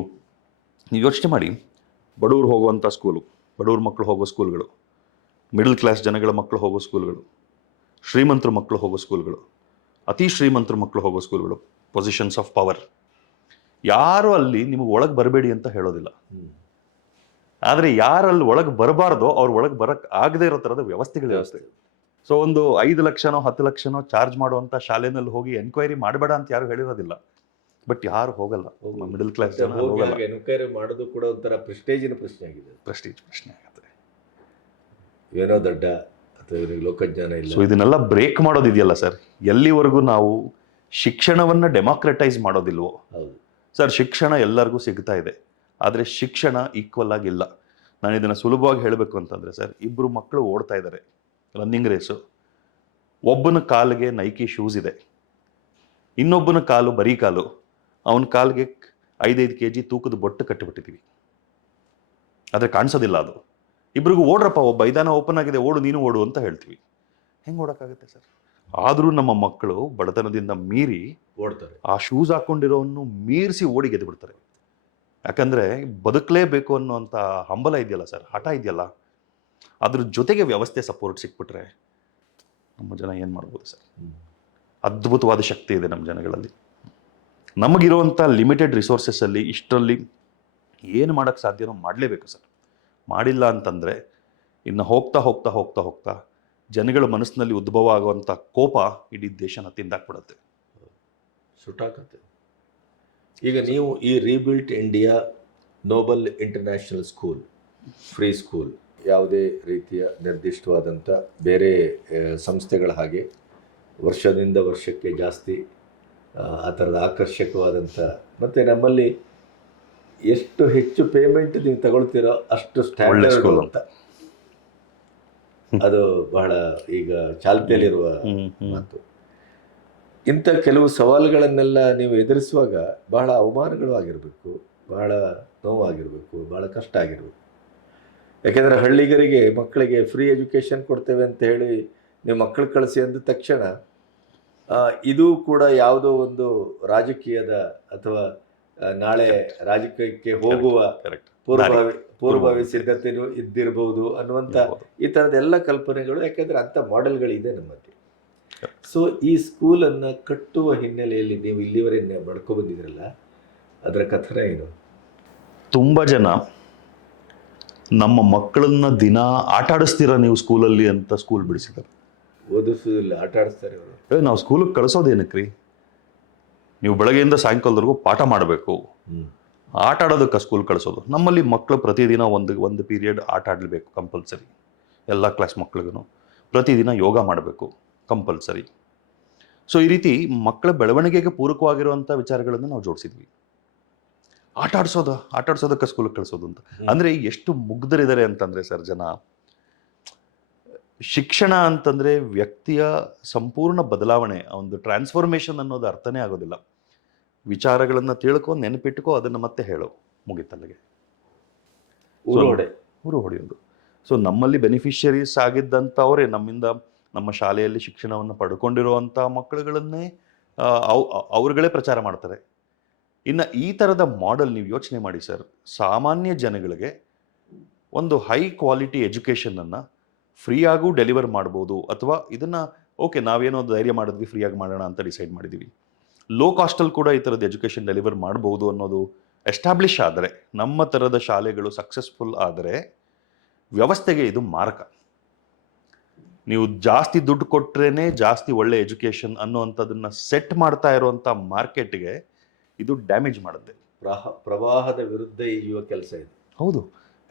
ಯೋಚನೆ ಮಾಡಿ, ಬಡವರು ಹೋಗುವಂಥ ಸ್ಕೂಲು, ಬಡವ್ರ ಮಕ್ಕಳು ಹೋಗೋ ಸ್ಕೂಲ್ಗಳು, ಮಿಡಲ್ ಕ್ಲಾಸ್ ಜನಗಳ ಮಕ್ಕಳು ಹೋಗೋ ಸ್ಕೂಲ್ಗಳು, ಶ್ರೀಮಂತರ ಮಕ್ಕಳು ಹೋಗೋ ಸ್ಕೂಲ್ಗಳು, ಅತಿ ಶ್ರೀಮಂತರ ಮಕ್ಕಳು ಹೋಗೋ ಸ್ಕೂಲ್ಗಳು, ಪೊಸಿಷನ್ಸ್ ಆಫ್ ಪವರ್. ಯಾರು ಅಲ್ಲಿ ನಿಮಗೆ ಒಳಗೆ ಬರಬೇಡಿ ಅಂತ ಹೇಳೋದಿಲ್ಲ. ಆದರೆ ಯಾರಲ್ಲಿ ಒಳಗೆ ಬರಬಾರ್ದೋ ಅವ್ರು ಒಳಗೆ ಬರಕ್ಕೆ ಆಗದೆ ಇರೋ ಥರದ ವ್ಯವಸ್ಥೆಗಳು ವ್ಯವಸ್ಥೆ. ಸೊ ಒಂದು 5 ಲಕ್ಷನೋ 10 ಲಕ್ಷನೋ ಚಾರ್ಜ್ ಮಾಡುವಂಥ ಶಾಲೆನಲ್ಲಿ ಹೋಗಿ ಎನ್ಕ್ವೈರಿ ಮಾಡಬೇಡ ಅಂತ ಯಾರು ಹೇಳಿರೋದಿಲ್ಲ. ಬಟ್ ಯಾರು ಹೋಗಲ್ಲ, ಮಿಡಲ್ ಕ್ಲಾಸ್ ಜನ ಹೋಗಲ್ಲ. ಎನ್ಕ್ವೈರಿ ಮಾಡೋದು ಕೂಡ ಒಂಥರ ಪ್ರೆಸ್ಟೇಜಿನ ಪ್ರಶ್ನೆ ಆಗಿದೆ. ಪ್ರೆಸ್ಟೀಜ್ ಪ್ರಶ್ನೆ ಆಗುತ್ತೆ. ಏನೋ ದೊಡ್ಡ ಅಥವಾ ಇವರಿಗೆ ಲೋಕಜ್ಞಾನ ಇಲ್ಲ. ಸೊ ಇದನ್ನೆಲ್ಲ ಬ್ರೇಕ್ ಮಾಡೋದಿದೆಯಲ್ಲ ಸರ್, ಎಲ್ಲಿವರೆಗೂ ನಾವು ಶಿಕ್ಷಣವನ್ನು ಡೆಮಾಕ್ರಟೈಸ್ ಮಾಡೋದಿಲ್ವೋ, ಸರ್ ಶಿಕ್ಷಣ ಎಲ್ಲರಿಗೂ ಸಿಗ್ತಾ ಇದೆ, ಆದರೆ ಶಿಕ್ಷಣ ಈಕ್ವಲ್ ಆಗಿಲ್ಲ. ನಾನು ಇದನ್ನು ಸುಲಭವಾಗಿ ಹೇಳಬೇಕು ಅಂತಂದರೆ ಸರ್, ಇಬ್ಬರು ಮಕ್ಕಳು ಓಡ್ತಾ ಇದ್ದಾರೆ ರನ್ನಿಂಗ್ ರೇಸು. ಒಬ್ಬನ ಕಾಲಿಗೆ ನೈಕಿ ಶೂಸ್ ಇದೆ, ಇನ್ನೊಬ್ಬನ ಕಾಲು ಬರೀ ಕಾಲು, ಅವನ ಕಾಲಿಗೆ 5-5 kg ತೂಕದ ಬೊಟ್ಟು ಕಟ್ಟಿಬಿಟ್ಟಿದ್ದೀವಿ. ಆದರೆ ಕಾಣಿಸೋದಿಲ್ಲ ಅದು. ಇಬ್ರಿಗೂ ಓಡ್ರಪ್ಪ, ಒಬ್ಬ ಐದಾನ ಓಪನ್ ಆಗಿದೆ, ಓಡು ನೀನು ಓಡು ಅಂತ ಹೇಳ್ತೀವಿ. ಹೆಂಗೆ ಓಡೋಕ್ಕಾಗುತ್ತೆ ಸರ್? ಆದರೂ ನಮ್ಮ ಮಕ್ಕಳು ಬಡತನದಿಂದ ಮೀರಿ ಓಡ್ತಾರೆ. ಆ ಶೂಸ್ ಹಾಕ್ಕೊಂಡಿರೋವನ್ನು ಮೀರಿಸಿ ಓಡಿ ಗೆದ್ದು ಬಿಡ್ತಾರೆ. ಯಾಕಂದರೆ ಬದುಕಲೇಬೇಕು ಅನ್ನೋಂಥ ಹಂಬಲ ಇದೆಯಲ್ಲ ಸರ್, ಹಠ ಇದೆಯಲ್ಲ, ಅದ್ರ ಜೊತೆಗೆ ವ್ಯವಸ್ಥೆ ಸಪೋರ್ಟ್ ಸಿಕ್ಬಿಟ್ರೆ ನಮ್ಮ ಜನ ಏನು ಮಾಡ್ಬೋದು ಸರ್? ಅದ್ಭುತವಾದ ಶಕ್ತಿ ಇದೆ ನಮ್ಮ ಜನಗಳಲ್ಲಿ. ನಮಗಿರುವಂಥ ಲಿಮಿಟೆಡ್ ರಿಸೋರ್ಸಸ್ಸಲ್ಲಿ ಇಷ್ಟರಲ್ಲಿ ಏನು ಮಾಡೋಕ್ಕೆ ಸಾಧ್ಯನೋ ಮಾಡಲೇಬೇಕು ಸರ್. ಮಾಡಿಲ್ಲ ಅಂತಂದರೆ ಇನ್ನು ಹೋಗ್ತಾ ಹೋಗ್ತಾ ಹೋಗ್ತಾ ಹೋಗ್ತಾ ಜನಗಳ ಮನಸ್ಸಿನಲ್ಲಿ ಉದ್ಭವ ಆಗುವಂಥ ಕೋಪ ಇಡೀ ದೇಶನ ತಿಂದಾಕ್ಬಿಡುತ್ತೆ, ಸುಟ್ಟಾಕತ್ತೆ. ಈಗ ನೀವು ಈ rebuilt India noble international school, free school, ಯಾವುದೇ ರೀತಿಯ ನಿರ್ದಿಷ್ಟವಾದಂಥ ಬೇರೆ ಸಂಸ್ಥೆಗಳ ಹಾಗೆ ವರ್ಷದಿಂದ ವರ್ಷಕ್ಕೆ ಜಾಸ್ತಿ ಆ ಥರದ ಆಕರ್ಷಕವಾದಂಥ, ಮತ್ತು ನಮ್ಮಲ್ಲಿ ಎಷ್ಟು ಹೆಚ್ಚು ಪೇಮೆಂಟ್ ನೀವು ತಗೊಳ್ತೀರೋ ಅಷ್ಟು ಸ್ಟ್ಯಾಂಡರ್ಡ್ ಅಂತ, ಅದು ಬಹಳ ಈಗ ಚಾಲ್ತಿಯಲ್ಲಿರುವ ಮಾತು. ಇಂಥ ಕೆಲವು ಸವಾಲುಗಳನ್ನೆಲ್ಲ ನೀವು ಎದುರಿಸುವಾಗ ಬಹಳ ಅವಮಾನಗಳು ಆಗಿರಬೇಕು, ಬಹಳ ನೋವಾಗಿರಬೇಕು, ಬಹಳ ಕಷ್ಟ ಆಗಿರಬೇಕು. ಯಾಕೆಂದರೆ ಹಳ್ಳಿಗರಿಗೆ ಮಕ್ಕಳಿಗೆ ಫ್ರೀ ಎಜುಕೇಷನ್ ಕೊಡ್ತೇವೆ ಅಂತ ಹೇಳಿ ನೀವು ಮಕ್ಕಳು ಕಳಿಸಿ ಅಂದ ತಕ್ಷಣ ಇದು ಕೂಡ ಯಾವುದೋ ಒಂದು ರಾಜಕೀಯದ ಅಥವಾ ನಾಳೆ ರಾಜಕೀಯಕ್ಕೆ ಹೋಗುವ ಪೂರ್ವಭಾವಿ ಸಿದ್ಧತೆಯೂ ಇದ್ದಿರಬಹುದು ಅನ್ನುವಂಥ ಈ ಥರದ ಎಲ್ಲ ಕಲ್ಪನೆಗಳು, ಯಾಕೆಂದರೆ ಅಂಥ ಮಾಡೆಲ್ಗಳಿದೆ ನಮ್ಮಲ್ಲಿ. ಸೊ ಈ ಸ್ಕೂಲನ್ನು ಕಟ್ಟುವ ಹಿನ್ನೆಲೆಯಲ್ಲಿ ನೀವು ಇಲ್ಲಿವರೆಗೆ ಬಂದಿದ್ರಲ್ಲ, ಅದರ ಕಥನ ಏನು? ತುಂಬ ಜನ ನಮ್ಮ ಮಕ್ಕಳನ್ನ ದಿನ ಆಟ ಆಡಿಸ್ತೀರಾ ನೀವು ಸ್ಕೂಲಲ್ಲಿ ಅಂತ ಸ್ಕೂಲ್ ಬಿಡಿಸಿದ್ದಾರೆ. ಓದಿಸೋದಿಲ್ಲ, ಆಟ ಆಡಿಸ್ತಾರೆ ಅವರು. ನಾವು ಸ್ಕೂಲಿಗೆ ಕಳಿಸೋದೇನಕ್ಕೆ ರೀ? ನೀವು ಬೆಳಗ್ಗೆಯಿಂದ ಸಾಯಂಕಾಲದವರೆಗೂ ಪಾಠ ಮಾಡಬೇಕು, ಆಟ ಆಡೋದಕ್ಕೆ ಸ್ಕೂಲ್ ಕಳಿಸೋದು. ನಮ್ಮಲ್ಲಿ ಮಕ್ಕಳು ಪ್ರತಿದಿನ ಒಂದು ಪೀರಿಯಡ್ ಆಟ ಆಡಲೇಬೇಕು ಕಂಪಲ್ಸರಿ. ಎಲ್ಲ ಕ್ಲಾಸ್ ಮಕ್ಳಿಗೂ ಪ್ರತಿದಿನ ಯೋಗ ಮಾಡಬೇಕು ಕಂಪಲ್ಸರಿ. ಸೊ ಈ ರೀತಿ ಮಕ್ಕಳ ಬೆಳವಣಿಗೆಗೆ ಪೂರಕವಾಗಿರುವಂಥ ವಿಚಾರಗಳನ್ನು ನಾವು ಜೋಡಿಸಿದ್ವಿ. ಆಟ ಆಡ್ಸೋದಕ್ಕೆ ಸ್ಕೂಲಿಗೆ ಕಳಿಸೋದು ಅಂತ. ಅಂದರೆ ಎಷ್ಟು ಮುಗ್ಧರಿದ್ದಾರೆ ಅಂತಂದರೆ ಸರ್ ಜನ, ಶಿಕ್ಷಣ ಅಂತಂದರೆ ವ್ಯಕ್ತಿಯ ಸಂಪೂರ್ಣ ಬದಲಾವಣೆ, ಒಂದು ಟ್ರಾನ್ಸ್ಫಾರ್ಮೇಷನ್ ಅನ್ನೋದು ಅರ್ಥನೇ ಆಗೋದಿಲ್ಲ. ವಿಚಾರಗಳನ್ನು ತಿಳ್ಕೊ, ನೆನಪಿಟ್ಕೋ, ಅದನ್ನು ಮತ್ತೆ ಹೇಳೋ, ಮುಗಿತಲ್ಲಿಗೆ ಊರು ಹೊಡೆಯೋದು. ಸೊ ನಮ್ಮಲ್ಲಿ ಬೆನಿಫಿಷರೀಸ್ ಆಗಿದ್ದಂಥವರೇ ನಮ್ಮ ಶಾಲೆಯಲ್ಲಿ ಶಿಕ್ಷಣವನ್ನು ಪಡ್ಕೊಂಡಿರುವಂಥ ಮಕ್ಕಳುಗಳನ್ನೇ ಅವ್ರುಗಳೇ ಪ್ರಚಾರ ಮಾಡ್ತಾರೆ. ಇನ್ನು ಈ ಥರದ ಮಾಡೆಲ್ ನೀವು ಯೋಚನೆ ಮಾಡಿ ಸರ್, ಸಾಮಾನ್ಯ ಜನಗಳಿಗೆ ಒಂದು ಹೈ ಕ್ವಾಲಿಟಿ ಎಜುಕೇಷನನ್ನು ಫ್ರೀಯಾಗೂ ಡೆಲಿವರ್ ಮಾಡ್ಬೋದು. ಅಥವಾ ಇದನ್ನು ಓಕೆ ನಾವೇನೋ ಧೈರ್ಯ ಮಾಡಿದ್ವಿ, ಫ್ರೀಯಾಗಿ ಮಾಡೋಣ ಅಂತ ಡಿಸೈಡ್ ಮಾಡಿದ್ದೀವಿ. ಲೋ ಕಾಸ್ಟಲ್ಲಿ ಕೂಡ ಈ ಥರದ ಎಜುಕೇಷನ್ ಡೆಲಿವರ್ ಮಾಡ್ಬೋದು ಅನ್ನೋದು ಎಸ್ಟಾಬ್ಲಿಷ್ ಆದರೆ, ನಮ್ಮ ಥರದ ಶಾಲೆಗಳು ಸಕ್ಸಸ್ಫುಲ್ ಆದರೆ ವ್ಯವಸ್ಥೆಗೆ ಇದು ಮಾರಕ. ನೀವು ಜಾಸ್ತಿ ದುಡ್ಡು ಕೊಟ್ರೇ ಜಾಸ್ತಿ ಒಳ್ಳೆ ಎಜುಕೇಷನ್ ಅನ್ನೋವಂಥದ್ದನ್ನು ಸೆಟ್ ಮಾಡ್ತಾ ಇರುವಂಥ ಮಾರ್ಕೆಟ್ಗೆ ಇದು ಡ್ಯಾಮೇಜ್ ಮಾಡುತ್ತೆ. ಪ್ರವಾಹದ ವಿರುದ್ಧ ಈಯುವ ಕೆಲಸ ಇದು. ಹೌದು,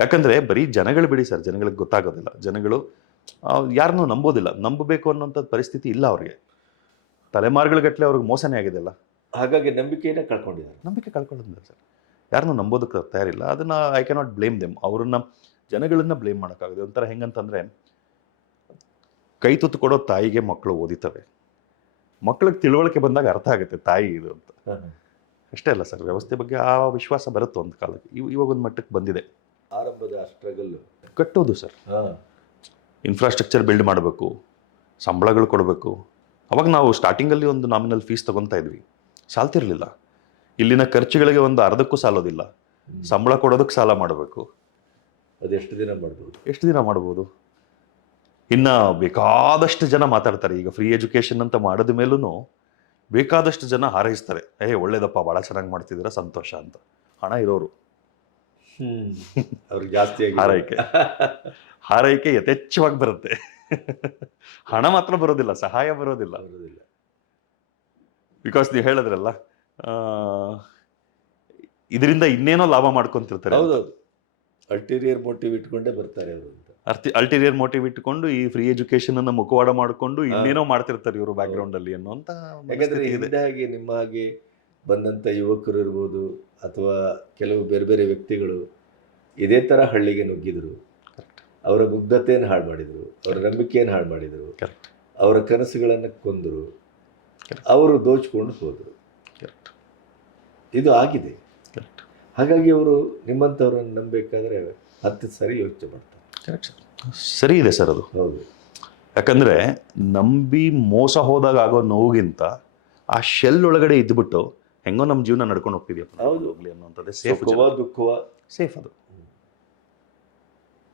ಯಾಕಂದರೆ ಬರೀ ಜನಗಳು ಬಿಡಿ ಸರ್, ಜನಗಳಿಗೆ ಗೊತ್ತಾಗೋದಿಲ್ಲ. ಜನಗಳು ಯಾರನ್ನೂ ನಂಬೋದಿಲ್ಲ, ನಂಬಬೇಕು ಅನ್ನೋಂಥದ್ದು ಪರಿಸ್ಥಿತಿ ಇಲ್ಲ ಅವ್ರಿಗೆ. ತಲೆಮಾರುಗಳಗಟ್ಟಲೆ ಅವ್ರಿಗೆ ಮೋಸನೇ ಆಗಿದೆಲ್ಲ. ಹಾಗಾಗಿ ನಂಬಿಕೆ ಕಳ್ಕೊಳ್ಳೋದಿಲ್ಲ ಸರ್, ಯಾರನ್ನೂ ನಂಬೋದಕ್ಕೆ ತಯಾರಿಲ್ಲ. ಅದನ್ನು ಐ ಕ್ಯಾನಾಟ್ ಬ್ಲೇಮ್ ದೆಮ್. ಜನಗಳನ್ನ ಬ್ಲೇಮ್ ಮಾಡೋಕ್ಕಾಗದೆ. ಒಂಥರ ಹೆಂಗಂತಂದರೆ, ಕೈ ತುತ್ತು ಕೊಡೋ ತಾಯಿಗೆ ಮಕ್ಕಳು ಓದಿತವೆ. ಮಕ್ಕಳಿಗೆ ತಿಳುವಳಿಕೆ ಬಂದಾಗ ಅರ್ಥ ಆಗುತ್ತೆ ತಾಯಿ ಇದು ಅಂತ. ಅಷ್ಟೇ ಅಲ್ಲ ಸರ್, ವ್ಯವಸ್ಥೆ ಬಗ್ಗೆ ಆ ವಿಶ್ವಾಸ ಬರುತ್ತೆ ಒಂದು ಕಾಲಕ್ಕೆ. ಇವಾಗ ಒಂದು ಮಟ್ಟಕ್ಕೆ ಬಂದಿದೆ. ಆರಂಭದ ಸ್ಟ್ರಗಲ್ ಕಟ್ಟೋದು ಸರ್, ಇನ್ಫ್ರಾಸ್ಟ್ರಕ್ಚರ್ ಬಿಲ್ಡ್ ಮಾಡಬೇಕು, ಸಂಬಳಗಳು ಕೊಡಬೇಕು. ಅವಾಗ ನಾವು ಸ್ಟಾರ್ಟಿಂಗಲ್ಲಿ ಒಂದು ನಾಮಿನಲ್ ಫೀಸ್ ತೊಗೊತಾ ಇದ್ವಿ, ಸಾಲ್ತಿರಲಿಲ್ಲ. ಇಲ್ಲಿನ ಖರ್ಚುಗಳಿಗೆ ಒಂದು ಅರ್ಧಕ್ಕೂ ಸಾಲೋದಿಲ್ಲ. ಸಂಬಳ ಕೊಡೋದಕ್ಕೆ ಸಾಲ ಮಾಡಬೇಕು. ಅದೆಷ್ಟು ದಿನ ಮಾಡ್ಬೋದು? ಇನ್ನು ಬೇಕಾದಷ್ಟು ಜನ ಮಾತಾಡ್ತಾರೆ. ಈಗ ಫ್ರೀ ಎಜುಕೇಷನ್ ಅಂತ ಮಾಡಿದ ಮೇಲೂ ಬೇಕಾದಷ್ಟು ಜನ ಹಾರೈಸ್ತಾರೆ, ಒಳ್ಳೇದಪ್ಪ, ಭಾಳ ಚೆನ್ನಾಗಿ ಮಾಡ್ತಿದ್ದೀರಾ, ಸಂತೋಷ ಅಂತ. ಹಣ ಇರೋರು ಅವ್ರಿಗೆ ಜಾಸ್ತಿ ಹಾರೈಕೆ ಯಥೇಚ್ಛವಾಗಿ ಬರುತ್ತೆ. ಹಣ ಮಾತ್ರ ಬರೋದಿಲ್ಲ, ಸಹಾಯ ಬರೋದಿಲ್ಲ. ಬಿಕಾಸ್ ನೀವು ಹೇಳಿದ್ರಲ್ಲ, ಇದರಿಂದ ಇನ್ನೇನೋ ಲಾಭ ಮಾಡ್ಕೊಂತಿರ್ತಾರೆ. ಹೌದೌದು, ಅಲ್ಟೀರಿಯರ್ ಮೋಟಿವ್ ಇಟ್ಕೊಂಡೇ ಬರ್ತಾರೆ ಅವರು ಅಂತ. ಅಲ್ಟೀರಿಯರ್ ಮೋಟಿವ್ ಇಟ್ಕೊಂಡು ಈ ಫ್ರೀ ಎಜುಕೇಶನ್ ಅನ್ನ ಮುಖವಾಡ ಮಾಡಿಕೊಂಡು ಇನ್ನೇನೋ ಮಾಡ್ತಿರ್ತಾರೆ ಇವರು ಬ್ಯಾಕ್ ಗ್ರೌಂಡ್ ಅಲ್ಲಿ ಅನ್ನೋಂತ. ಯಾಕಂದ್ರೆ ಹಿಂದೆ ಹಾಗೆ ನಿಮ್ಮ ಹಾಗೆ ಬಂದಂಥ ಯುವಕರು ಇರ್ಬೋದು ಅಥವಾ ಕೆಲವು ಬೇರೆ ಬೇರೆ ವ್ಯಕ್ತಿಗಳು ಇದೇ ಥರ ಹಳ್ಳಿಗೆ ನುಗ್ಗಿದ್ರು. ಅವರ ಮುಗ್ಧತೆಯನ್ನು ಹಾಳು ಮಾಡಿದರು, ಅವರ ನಂಬಿಕೆಯನ್ನು ಹಾಳು ಮಾಡಿದರು, ಅವರ ಕನಸುಗಳನ್ನು ಕೊಂದರು, ಅವರು ದೋಚ್ಕೊಂಡು ಹೋದರು. ಇದು ಆಗಿದೆ. ಹಾಗಾಗಿ ಅವರು ನಿಮ್ಮಂಥವ್ರನ್ನು ನಂಬಬೇಕಾದ್ರೆ 10 ಸಾರಿ ಯೋಚನೆ ಮಾಡ್ತಾರೆ. ಸರಿ ಇದೆ ಸರ್ ಅದು. ಹೌದು. ಯಾಕಂದರೆ ನಂಬಿ ಮೋಸ ಹೋದಾಗ ಆಗೋ ನೋವಿಗಿಂತ ಆ ಶೆಲ್ ಒಳಗಡೆ ಇದ್ಬಿಟ್ಟು ಹೆಂಗೋ ನಮ್ಮ ಜೀವನ ನಡ್ಕೊಂಡು ಹೋಗ್ತಿದ್ಯಪ್ಪ, ಹೌದು, ಹೋಗ್ಲಿ ಅನ್ನೋಂಥದ್ದೇ ಸೇಫ್. ದುಃಖವ ಸೇಫ್ ಅದು.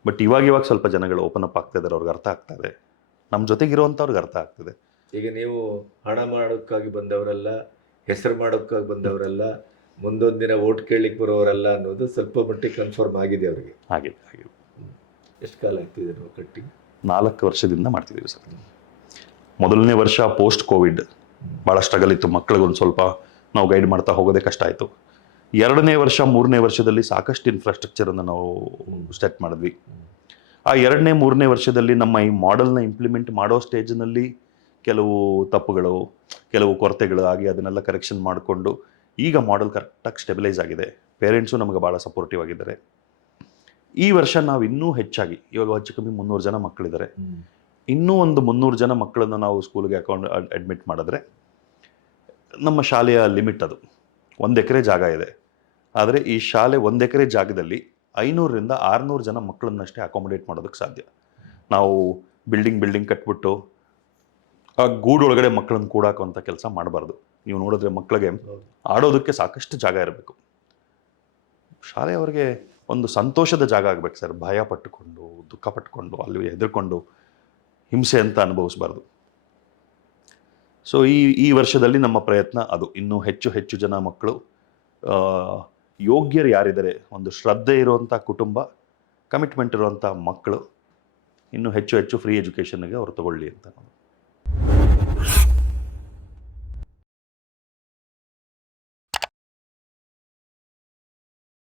ಬಟ್ ಇವಾಗ ಸ್ವಲ್ಪ ಜನಗಳು ಓಪನ್ ಅಪ್ ಆಗ್ತಾ ಇದ್ದಾರೆ, ಅವ್ರಿಗೆ ಅರ್ಥ ಆಗ್ತಾ ಇದೆ, ನಮ್ಮ ಜೊತೆಗಿರುವಂಥವ್ರಿಗೆ ಅರ್ಥ ಆಗ್ತಿದೆ. ಈಗ ನೀವು ಹಣ ಮಾಡೋಕ್ಕಾಗಿ ಬಂದವರಲ್ಲ, ಹೆಸರು ಮಾಡೋಕ್ಕಾಗಿ ಬಂದವರಲ್ಲ, ಮುಂದೊಂದು ದಿನ ಓಟ್ ಕೇಳಲಿಕ್ಕೆ ಬರೋವರಲ್ಲ ಅನ್ನೋದು ಸ್ವಲ್ಪ ಮಟ್ಟಿಗೆ ಕನ್ಫರ್ಮ್ ಆಗಿದೆ ಅವರಿಗೆ. ಹಾಗೆ ಎಷ್ಟು ಕಾಲ ಆಗ್ತಿದೆ ನಾವು ಕಟ್ಟಿ? 4 ವರ್ಷದಿಂದ ಮಾಡ್ತಿದ್ದೀವಿ ಸರ್. ಮೊದಲನೇ ವರ್ಷ ಪೋಸ್ಟ್ ಕೋವಿಡ್ ಭಾಳ ಸ್ಟ್ರಗಲ್ ಇತ್ತು, ಮಕ್ಕಳಿಗೊಂದು ಸ್ವಲ್ಪ ನಾವು ಗೈಡ್ ಮಾಡ್ತಾ ಹೋಗೋದೇ ಕಷ್ಟ ಆಯಿತು. 2ನೇ ವರ್ಷ 3ನೇ ವರ್ಷದಲ್ಲಿ ಸಾಕಷ್ಟು ಇನ್ಫ್ರಾಸ್ಟ್ರಕ್ಚರನ್ನು ನಾವು ಸೆಟ್ ಮಾಡಿದ್ವಿ. ಆ 2ನೇ 3ನೇ ವರ್ಷದಲ್ಲಿ ನಮ್ಮ ಈ ಮಾಡೆಲ್ನ ಇಂಪ್ಲಿಮೆಂಟ್ ಮಾಡೋ ಸ್ಟೇಜ್ನಲ್ಲಿ ಕೆಲವು ತಪ್ಪುಗಳು, ಕೆಲವು ಕೊರತೆಗಳು ಆಗಿ ಅದನ್ನೆಲ್ಲ ಕರೆಕ್ಷನ್ ಮಾಡಿಕೊಂಡು ಈಗ ಮಾಡೆಲ್ ಕರೆಕ್ಟಾಗಿ ಸ್ಟೆಬಿಲೈಸ್ ಆಗಿದೆ. ಪೇರೆಂಟ್ಸು ನಮಗೆ ಭಾಳ ಸಪೋರ್ಟಿವ್ ಆಗಿದ್ದಾರೆ. ಈ ವರ್ಷ ನಾವು ಇನ್ನೂ ಹೆಚ್ಚಾಗಿ, ಇವಾಗ ಹೆಚ್ಚು ಕಮ್ಮಿ 300 ಜನ ಮಕ್ಕಳಿದ್ದಾರೆ, ಇನ್ನೂ ಒಂದು 300 ಜನ ಮಕ್ಕಳನ್ನು ನಾವು ಸ್ಕೂಲ್ಗೆ ಅಡ್ಮಿಟ್ ಮಾಡಿದ್ರೆ, ನಮ್ಮ ಶಾಲೆಯ ಲಿಮಿಟ್ ಅದು 1 ಎಕರೆ ಜಾಗ ಇದೆ. ಆದರೆ ಈ ಶಾಲೆ 1 ಎಕರೆ ಜಾಗದಲ್ಲಿ 500ರಿಂದ 600 ಜನ ಮಕ್ಕಳನ್ನಷ್ಟೇ ಅಕಾಮಿಡೇಟ್ ಮಾಡೋದಕ್ಕೆ ಸಾಧ್ಯ. ನಾವು ಬಿಲ್ಡಿಂಗ್ ಕಟ್ಬಿಟ್ಟು ಆ ಗೂಡೊಳಗಡೆ ಮಕ್ಕಳನ್ನು ಕೂಡಾಕುವಂಥ ಕೆಲಸ ಮಾಡಬಾರ್ದು. ನೀವು ನೋಡಿದ್ರೆ ಮಕ್ಕಳಿಗೆ ಆಡೋದಕ್ಕೆ ಸಾಕಷ್ಟು ಜಾಗ ಇರಬೇಕು. ಶಾಲೆಯವರಿಗೆ ಒಂದು ಸಂತೋಷದ ಜಾಗ ಆಗಬೇಕು ಸರ್. ಭಯ ಪಟ್ಟುಕೊಂಡು, ದುಃಖ ಪಟ್ಟುಕೊಂಡು, ಅಲ್ಲಿ ಹೆದರ್ಕೊಂಡು ಹಿಂಸೆ ಅಂತ ಅನುಭವಿಸಬಾರ್ದು. ಸೊ ಈ ವರ್ಷದಲ್ಲಿ ನಮ್ಮ ಪ್ರಯತ್ನ ಅದು. ಇನ್ನೂ ಹೆಚ್ಚು ಜನ ಮಕ್ಕಳು, ಯೋಗ್ಯರು ಯಾರಿದ್ದಾರೆ, ಒಂದು ಶ್ರದ್ಧೆ ಇರುವಂಥ ಕುಟುಂಬ, ಕಮಿಟ್ಮೆಂಟ್ ಇರುವಂಥ ಮಕ್ಕಳು ಇನ್ನೂ ಹೆಚ್ಚು ಫ್ರೀ ಎಜುಕೇಷನ್ಗೆ ಅವರು ತಗೊಳ್ಳಿ ಅಂತ.